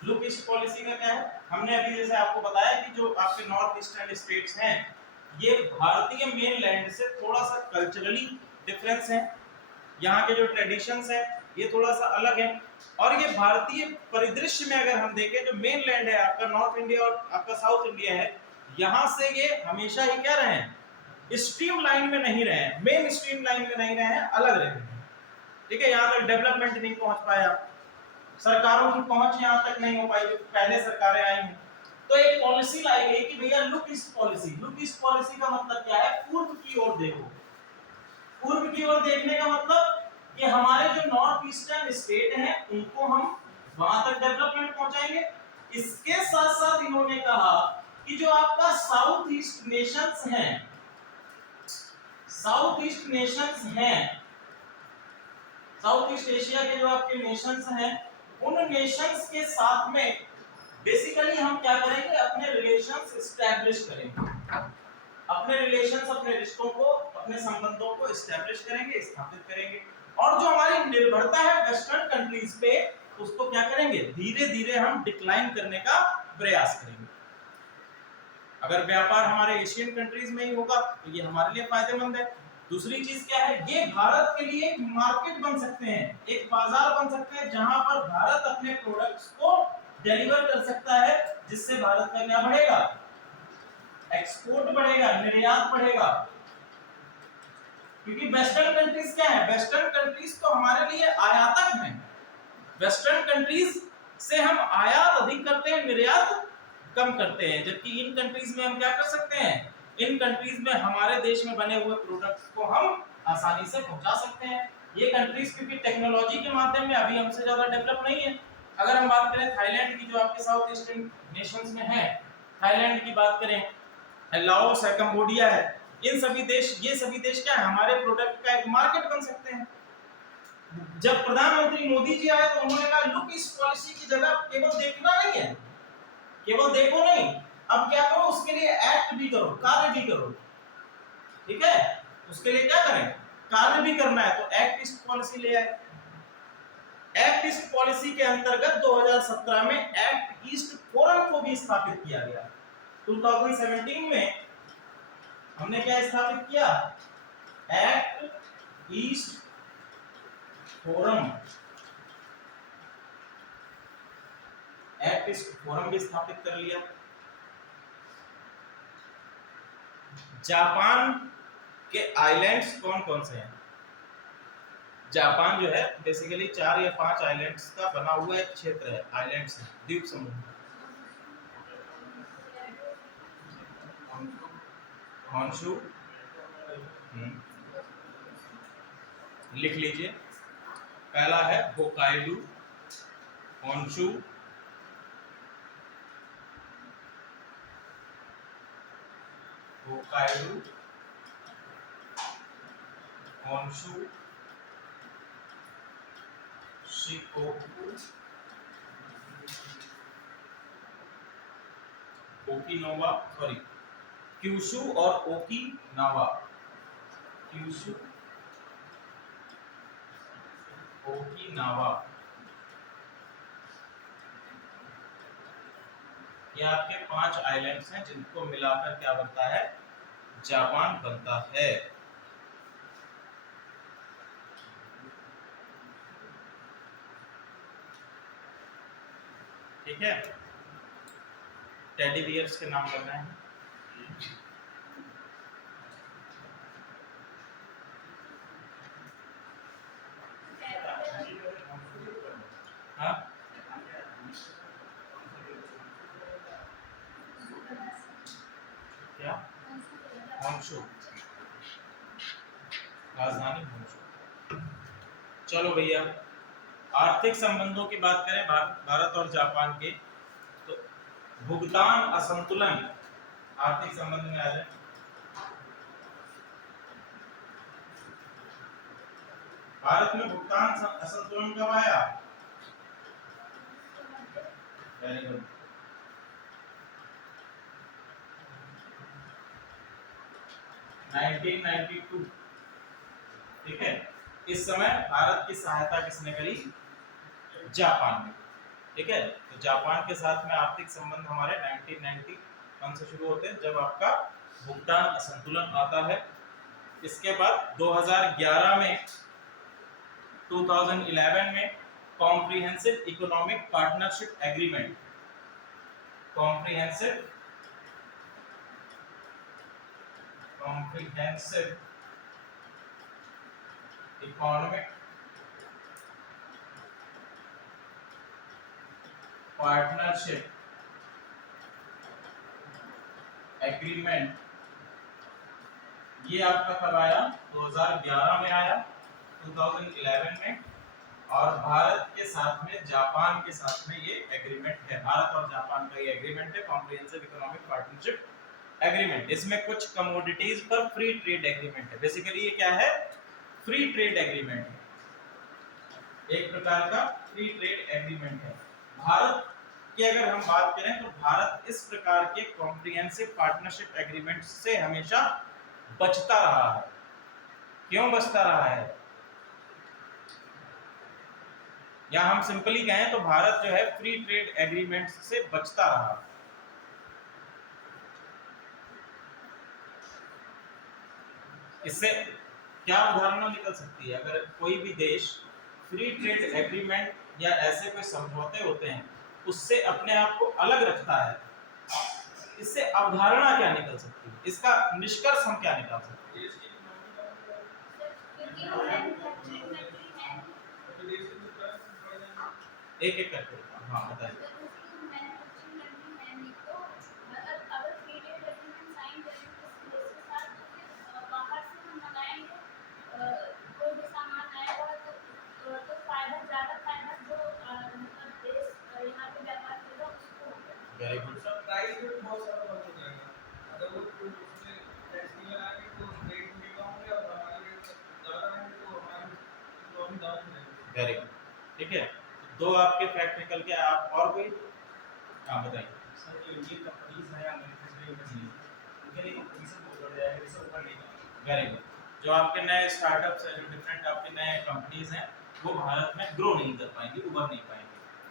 look east policy का क्या है, हमने अभी जैसे आपको बताया कि जो आपके नॉर्थ ईस्टर्न स्टेट्स हैं ये भारतीय मेन लैंड से थोड़ा सा कल्चरली डिफरेंस है, यहाँ के जो ट्रेडिशंस है ये थोड़ा सा अलग है। और ये भारतीय परिदृश्य में अगर हम देखें, जो मेन लैंड है आपका नॉर्थ इंडिया और आपका साउथ इंडिया है, यहाँ से ये हमेशा ही क्या रहे हैं, स्ट्रीम लाइन में नहीं रहे हैं, मेन स्ट्रीम लाइन में नहीं रहे हैं, अलग रहे हैं। ठीक है, यहाँ तक डेवलपमेंट नहीं पहुंच पाया, सरकारों की पहुंच यहाँ तक नहीं हो पाई जो पहले सरकारें आई हैं। तो एक पॉलिसी लाई गई कि भैया look east policy. Look east policy का मतलब क्या है, पूर्व की ओर देखो। पूर्व की ओर देखने का मतलब कि हमारे जो नॉर्थ ईस्टर्न स्टेट हैं उनको हम वहां तक डेवलपमेंट पहुंचाएंगे। इसके साथ साथ इन्होंने कहा कि जो आपका साउथ ईस्ट नेशंस हैं, साउथ ईस्ट नेशंस हैं, साउथ ईस्ट एशिया के जो आपके नेशंस हैं, उन नेशंस के साथ में बेसिकली हम क्या करेंगे, अपने रिलेशंस एस्टैब्लिश करेंगे, अपने रिलेशंस, अपने रिश्तों को, अपने संबंधों को एस्टैब्लिश करेंगे, स्थापित करेंगे। और जो हमारी निर्भरता है वेस्टर्न कंट्रीज पे, उसको क्या करेंगे, धीरे धीरे हम डिक्लाइन करने का प्रयास करेंगे। अगर व्यापार हमारे एशियन कंट्रीज में ही होगा तो ये हमारे लिए फायदेमंद है। दूसरी चीज क्या है, ये भारत के लिए एक मार्केट बन सकते हैं, एक बाजार बन सकते हैं जहां पर भारत अपने प्रोडक्ट्स को डिलीवर कर सकता है, जिससे भारत का क्या बढ़ेगा, एक्सपोर्ट बढ़ेगा, निर्यात बढ़ेगा। क्योंकि वेस्टर्न कंट्रीज क्या है, वेस्टर्न कंट्रीज तो हमारे लिए आयातक हैं। वेस्टर्न कंट्रीज से हम आयात अधिक करते हैं, निर्यात कम करते हैं, जबकि इन कंट्रीज में हम क्या कर सकते हैं, इन कंट्रीज में हमारे देश में बने हुए प्रोडक्ट्स को हम आसानी से पहुंचा सकते हैं। ये कंट्रीज क्योंकि टेक्नोलॉजी के माध्यम में अभी हमसे ज्यादा डेवलप नहीं है। अगर हम बात करें थाईलैंड की, जो आपके साउथ ईस्टर्न नेशंस में है, थाईलैंड की बात करें, लाओस है, कंबोडिया है, इन सभी देश, ये सभी देश क्या है, हमारे प्रोडक्ट का एक मार्केट बन सकते हैं। जब प्रधानमंत्री मोदी जी आए तो उन्होंने कहा लुक ईस्ट पॉलिसी की जगह केवल देखना नहीं है, केवल देखो नहीं, अब क्या करो, उसके लिए एक्ट भी करो, कार्य भी करो, ठीक है। उसके लिए क्या करें, कार्य भी करना है, तो एक्ट ईस्ट पॉलिसी ले आए। एक्ट ईस्ट पॉलिसी के अंतर्गत 2017 में एक्ट ईस्ट फोरम को भी स्थापित किया गया। 2017 में हमने क्या स्थापित किया, act east forum, act east forum भी स्थापित कर लिया। जापान के आइलैंड्स कौन कौन से हैं? जापान जो है बेसिकली 4 या 5 आइलैंड्स का बना हुआ एक क्षेत्र है, आइलैंड्स हैं, द्वीप समूह। हॉन्शू, लिख लीजिए, पहला है Hokkaido, Honshu, Hokkaido, Honshu, Shikoku, Okinawa, sorry Kyushu और ओकिनावा, क्यूशू, ओकिनावा, ये आपके 5 आइलैंड्स हैं जिनको मिलाकर क्या बनता है, जापान बनता है। ठीक है, टेडी बियर्स के नाम करना है। हाँ, क्या हॉन्शू, राजधानी हॉन्शू। चलो भैया, आर्थिक संबंधों की बात करें भारत और जापान के, तो भुगतान असंतुलन आर्थिक संबंध में आ जाए। भारत में भुगतान असंतुलन कब आया? Very good, 1992। ठीक है, इस समय भारत की सहायता किसने करी? जापान ने। ठीक है, तो जापान के साथ में आर्थिक संबंध हमारे 1991 से शुरू होते हैं, जब आपका भुगतान असंतुलन आता है। इसके बाद 2011 में 2011 में comprehensive economic partnership agreement, comprehensive economic partnership agreement, ये आपका कब आया? 2011 में आया, 2011 में। और भारत के साथ में जापान के साथ में ये एग्रीमेंट है, भारत और जापान का ये एग्रीमेंट है, कॉम्प्रिहेंसिव इकोनॉमिक पार्टनरशिप एग्रीमेंट। इसमें कुछ कमोडिटीज पर फ्री ट्रेड एग्रीमेंट है। बेसिकली ये क्या है? फ्री ट्रेड एग्रीमेंट है, एक प्रकार का फ्री ट्रेड एग्रीमेंट है। भारत की अगर हम बात करें तो भारत इस प्रकार के कॉम्प्रिहेंसिव पार्टनरशिप एग्रीमेंट से हमेशा बचता रहा है। क्यों बचता रहा है? या हम सिंपली कहें तो भारत जो है फ्री ट्रेड एग्रीमेंट से बचता रहा। इससे क्या उदाहरण निकल सकती है? अगर कोई भी देश फ्री ट्रेड एग्रीमेंट या ऐसे कोई समझौते होते हैं उससे अपने आप को अलग रखता है, इससे अवधारणा क्या निकल सकती है? इसका निष्कर्ष हम क्या निकाल सकते हैं? एक एक करके, हाँ बताइए। वेरी गुड, प्राइस भी बहुत सारा बढ़ हो जाएगा। अगर वो उसमें टैक्स नहीं लगाएंगे तो रेट भी कम होंगे और हमारे रेट ज़्यादा रहेंगे तो हमारी इकोनॉमी डाउन हो जाएगी। वेरी गुड, ठीक है। दो आपके फैक्ट निकल के, आप और कोई? हाँ बताइए। सर उनके लिए विषय को बढ़ जाएगा, विषय ऊपर नहीं जाएगा। Very good. जो आपके नए स्टार्टअप्स हैं, जो डिफरेंट आपके नए कंपनीज हैं, वो भारत में ग्रो नहीं कर पाएंगी, उभर नहीं पाएंगी।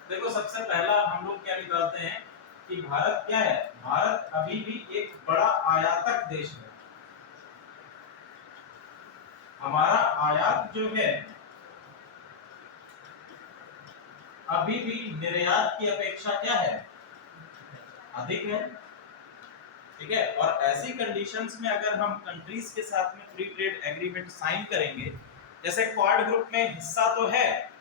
देखो सबसे पहला हम लोग क्या निकालते हैं कि भारत क्या है, भारत अभी भी एक बड़ा आयातक देश है। हमारा आयात जो है अभी भी निर्यात की अपेक्षा क्या है, अधिक है। ठीक है, और ऐसी कंडीशंस में अगर हम कंट्रीज के साथ में फ्री ट्रेड एग्रीमेंट साइन करेंगे, जैसे क्वाड ग्रुप में हिस्सा तो है,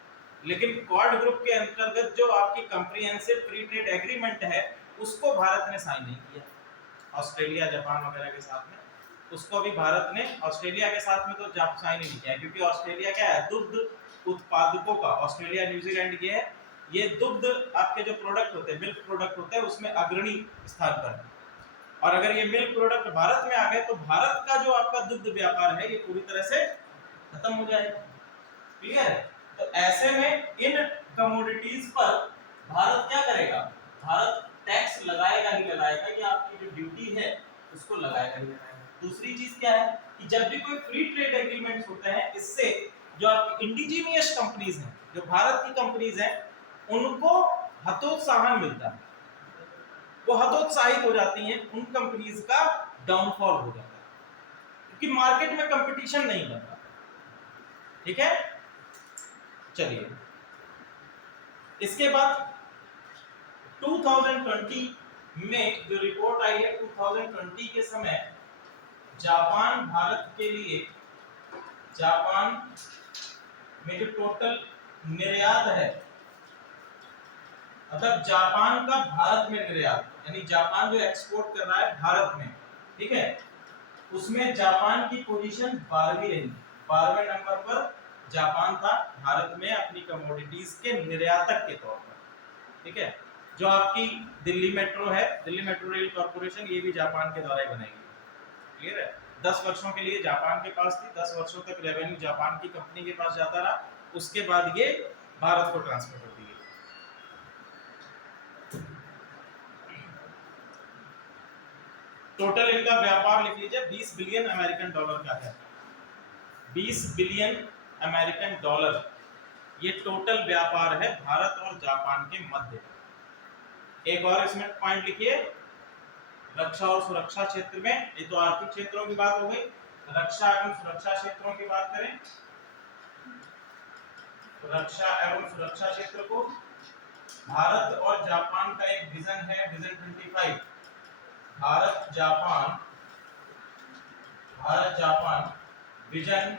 लेकिन क्वाड ग्रुप के अंतर्गत जो आपकी कंप्रिहेंसिव फ्री ट्रेड एग्रीमेंट है उसको भारत ने साइन नहीं किया। ऑस्ट्रेलिया, जापान वगैरह के साथ में उसको भी भारत ने, ऑस्ट्रेलिया के साथ में तो साइन ही नहीं किया, क्योंकि ऑस्ट्रेलिया क्या है, दुग्ध उत्पादकों का, ऑस्ट्रेलिया न्यूजीलैंड ये दुग्ध आपके जो प्रोडक्ट होते हैं, मिल्क प्रोडक्ट होते हैं, उसमें अग्रणी स्थान पर है। और अगर ये मिल्क प्रोडक्ट भारत में आ गए तो भारत का जो आपका दुग्ध व्यापार है ये पूरी तरह से खत्म हो जाएगा। क्लियर है? तो ऐसे में इन कमोडिटीज पर भारत क्या करेगा, भारत टैक्स लगाएगा ही लगाएगा, ये आपकी जो ड्यूटी है उसको लगाएगा ही लगाएगा। दूसरी चीज क्या है कि जब भी कोई फ्री ट्रेड एग्रीमेंट्स होते हैं, इससे जो आपकी इंडिजीनियस कंपनीज हैं, जो भारत की कंपनीज हैं, उनको हतोत्साहन मिलता है, वो हतोत्साहित हो जाती हैं, उन कंपनीज का डाउनफॉल हो जाता है, क्योंकि मार्केट में कंपटीशन नहीं बन रहा। ठीक है, चलिए इसके बाद 2020 में जो रिपोर्ट आई है, 2020 के समय जापान भारत के लिए, जापान में जो टोटल निर्यात है, मतलब जापान का भारत में निर्यात, यानी जापान जो एक्सपोर्ट कर रहा है भारत में, ठीक है, उसमें जापान की पोजीशन 12वीं रही, 12वें नंबर पर जापान था भारत में अपनी कमोडिटीज के निर्यातक के तौर पर। ठीक है, जो आपकी दिल्ली मेट्रो है, दिल्ली मेट्रो रेल कॉर्पोरेशन, ये भी जापान के द्वारा ही बनाई गई। क्लियर है? 10 वर्षों के लिए जापान के पास थी, 10 वर्षों तक रेवेन्यू जापान की कंपनी के पास जाता रहा, उसके बाद ये भारत को ट्रांसफर कर दी गई। टोटल इनका व्यापार लिख लीजिए, 20 बिलियन अमेरिकन डॉलर का है, 20 बिलियन अमेरिकन डॉलर ये टोटल व्यापार है भारत और जापान के मध्य। एक और इसमें पॉइंट लिखिए, रक्षा और सुरक्षा क्षेत्र में, ये तो आर्थिक क्षेत्रों की बात हो गई, रक्षा एवं सुरक्षा क्षेत्रों की बात करें, रक्षा एवं सुरक्षा क्षेत्र को भारत और जापान का एक विजन है, विजन 25, भारत जापान विजन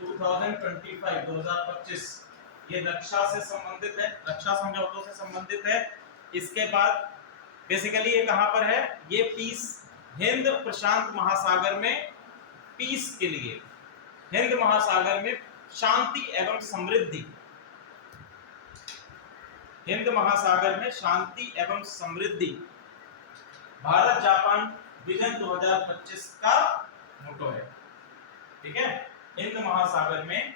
2025 ये रक्षा से संबंधित है, रक्षा समझौतों से संबंधित है। इसके बाद बेसिकली ये कहां पर है, ये पीस, हिंद प्रशांत महासागर में पीस के लिए, हिंद महासागर में शांति एवं समृद्धि, हिंद महासागर में शांति एवं समृद्धि, भारत जापान विजन 2025 का मोटो है। ठीक है, हिंद महासागर में,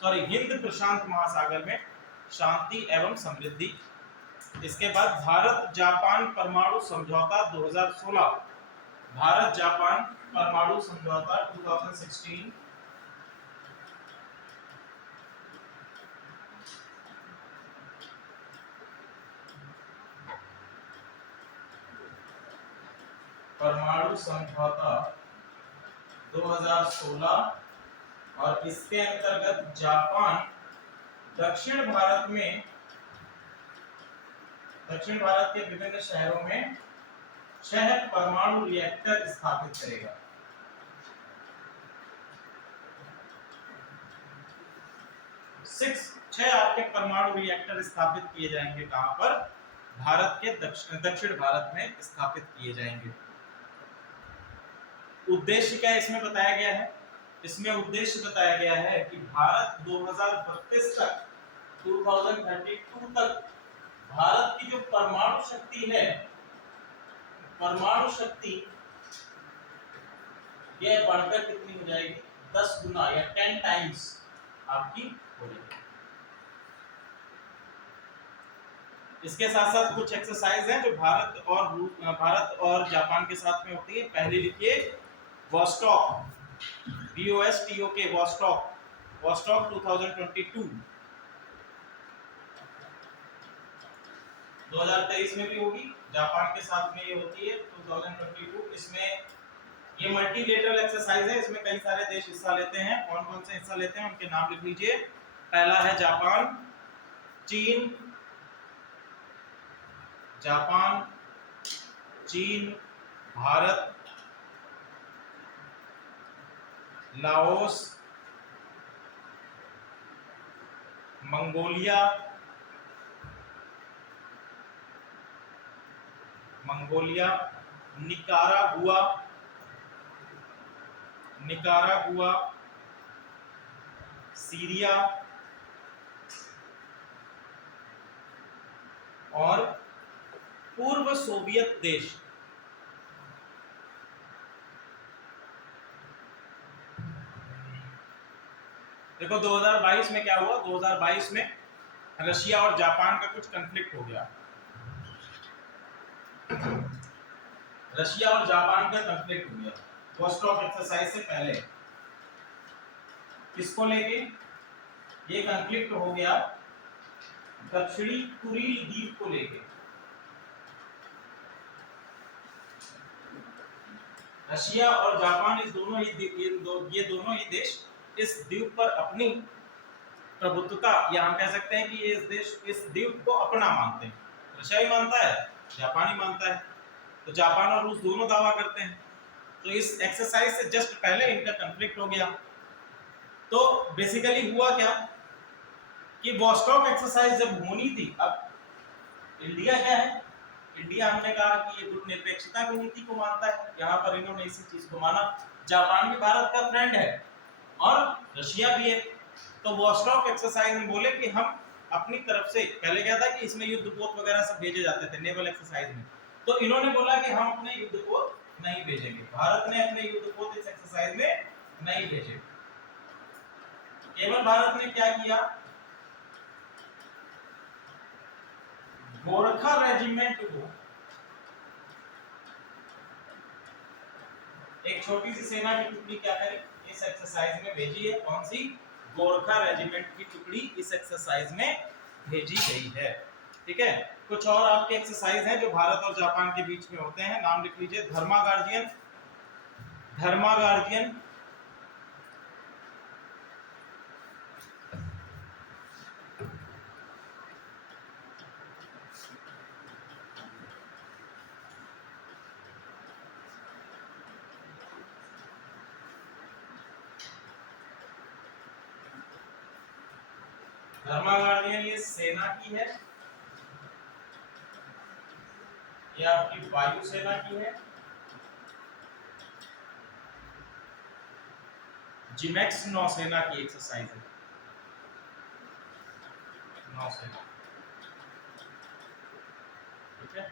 सॉरी, हिंद प्रशांत महासागर में शांति एवं समृद्धि। इसके बाद भारत जापान परमाणु समझौता 2016, भारत जापान परमाणु समझौता 2016, परमाणु समझौता 2016, और इसके अंतर्गत जापान दक्षिण भारत के विभिन्न शहरों में 6 परमाणु रिएक्टर स्थापित करेगा। 6 आपके परमाणु रिएक्टर स्थापित किए जाएंगे, कहां पर, भारत के दक्षिण भारत में स्थापित किए जाएंगे। उद्देश्य क्या इसमें बताया गया है, इसमें उद्देश्य बताया गया है कि भारत 2032 तक, 2032 तक भारत की जो परमाणु शक्ति है, परमाणु शक्ति यह बढ़कर कितनी हो जाएगी, 10 गुना या 10 टाइम्स आपकी हो जाएगी। इसके साथ साथ कुछ एक्सरसाइज हैं जो भारत और जापान के साथ में होती है। पहली लिखिए वॉस्टॉक, VOSTOK, वॉस्टॉक 2022, 2023 में भी होगी, जापान के साथ में ये होती है 2022। इसमें ये मल्टीलेटरल एक्सरसाइज है, इसमें कई सारे देश हिस्सा लेते हैं। कौन कौन से हिस्सा लेते हैं उनके नाम लिख लीजिए। पहला है जापान, चीन, Bharat, Laos, Mongolia, Nicaragua, Syria और पूर्व सोवियत देश। देखो 2022 में क्या हुआ, 2022 में रशिया और जापान का कुछ कॉन्फ्लिक्ट हो गया। रशिया और जापान का कॉन्फ्लिक्ट हो गया वॉस्टॉक एक्सरसाइज से पहले। किसको लेके ये कॉन्फ्लिक्ट हो गया? दक्षिणी कुरील द्वीप को लेके। रशिया और जापान ये दोनों ही देश इस द्वीप पर अपनी प्रभुत्वता, या हम कह सकते हैं कि ये इस द्वीप को अपना मानते हैं। रशिया ही मानता है, जापान ही मानता है, तो जापान और रूस दोनों दावा करते हैं। तो इस एक्सरसाइज से जस्ट पहले इनका कॉन्फ्लिक्ट हो गया। तो बेसिकली हुआ क्या कि वॉस्टॉक एक्सरसाइज जब होनी थी, अब इंडिया क्या है, इंडिया हमने कहा कि ये गुटनिरपेक्षता की नीति को मानता है, यहाँ पर इन्होंने इसी चीज को माना। जापान भी भारत का फ्रेंड है और रशिया भी है। तो वॉस्टॉक एक्सरसाइज में बोले कि हम अपनी तरफ से, पहले क्या था कि इसमें युद्धपोत वगैरह सब भेजे जाते थे नेवल एक्सरसाइज में, तो इन्होंने बोला कि हम अपने युद्धपोत नहीं भेजेंगे। भारत ने अपने युद्धपोत इस एक्सरसाइज में नहीं भेजे। केवल भारत ने क्या किया, गोरखा रेजिमेंट को, एक छोटी सी सेना की टुकड़ी क्या करी, इस एक्सरसाइज में भेजी है। कौन सी? गोरखा रेजिमेंट की टुकड़ी इस एक्सरसाइज में भेजी गई है। ठीक है, कुछ और आपके एक्सरसाइज हैं जो भारत और जापान के बीच में होते हैं। नाम लिख लीजिए। धर्मा गार्जियन, ये सेना की है, ये आपकी वायु सेना की है। जिमेक्स नौसेना की एक्सरसाइज है, नौसेना। ठीक है,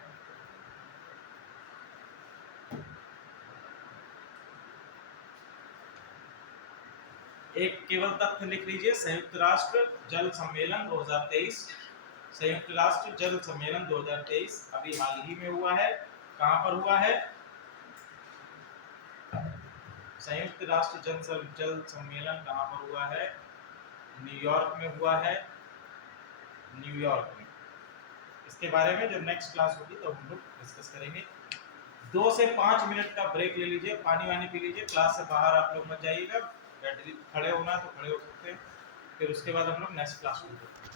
एक केवल तथ्य लिख लीजिए। संयुक्त राष्ट्र जल सम्मेलन 2023, संयुक्त राष्ट्र जल सम्मेलन 2023 अभी हाल ही में हुआ है। कहां पर हुआ है? संयुक्त राष्ट्र जल सम्मेलन कहां पर हुआ है? न्यूयॉर्क में हुआ है, न्यूयॉर्क में। इसके बारे में जब नेक्स्ट क्लास होगी तो हम लोग डिस्कस करेंगे। 2 से 5 मिनट का ब्रेक ले लीजिए, पानी वानी पी लीजिए, क्लास से बाहर आप लोग मत जाइएगा। खड़े होना है तो खड़े हो सकते हैं, फिर उसके बाद हम लोग नेक्स्ट क्लास शुरू करते हैं।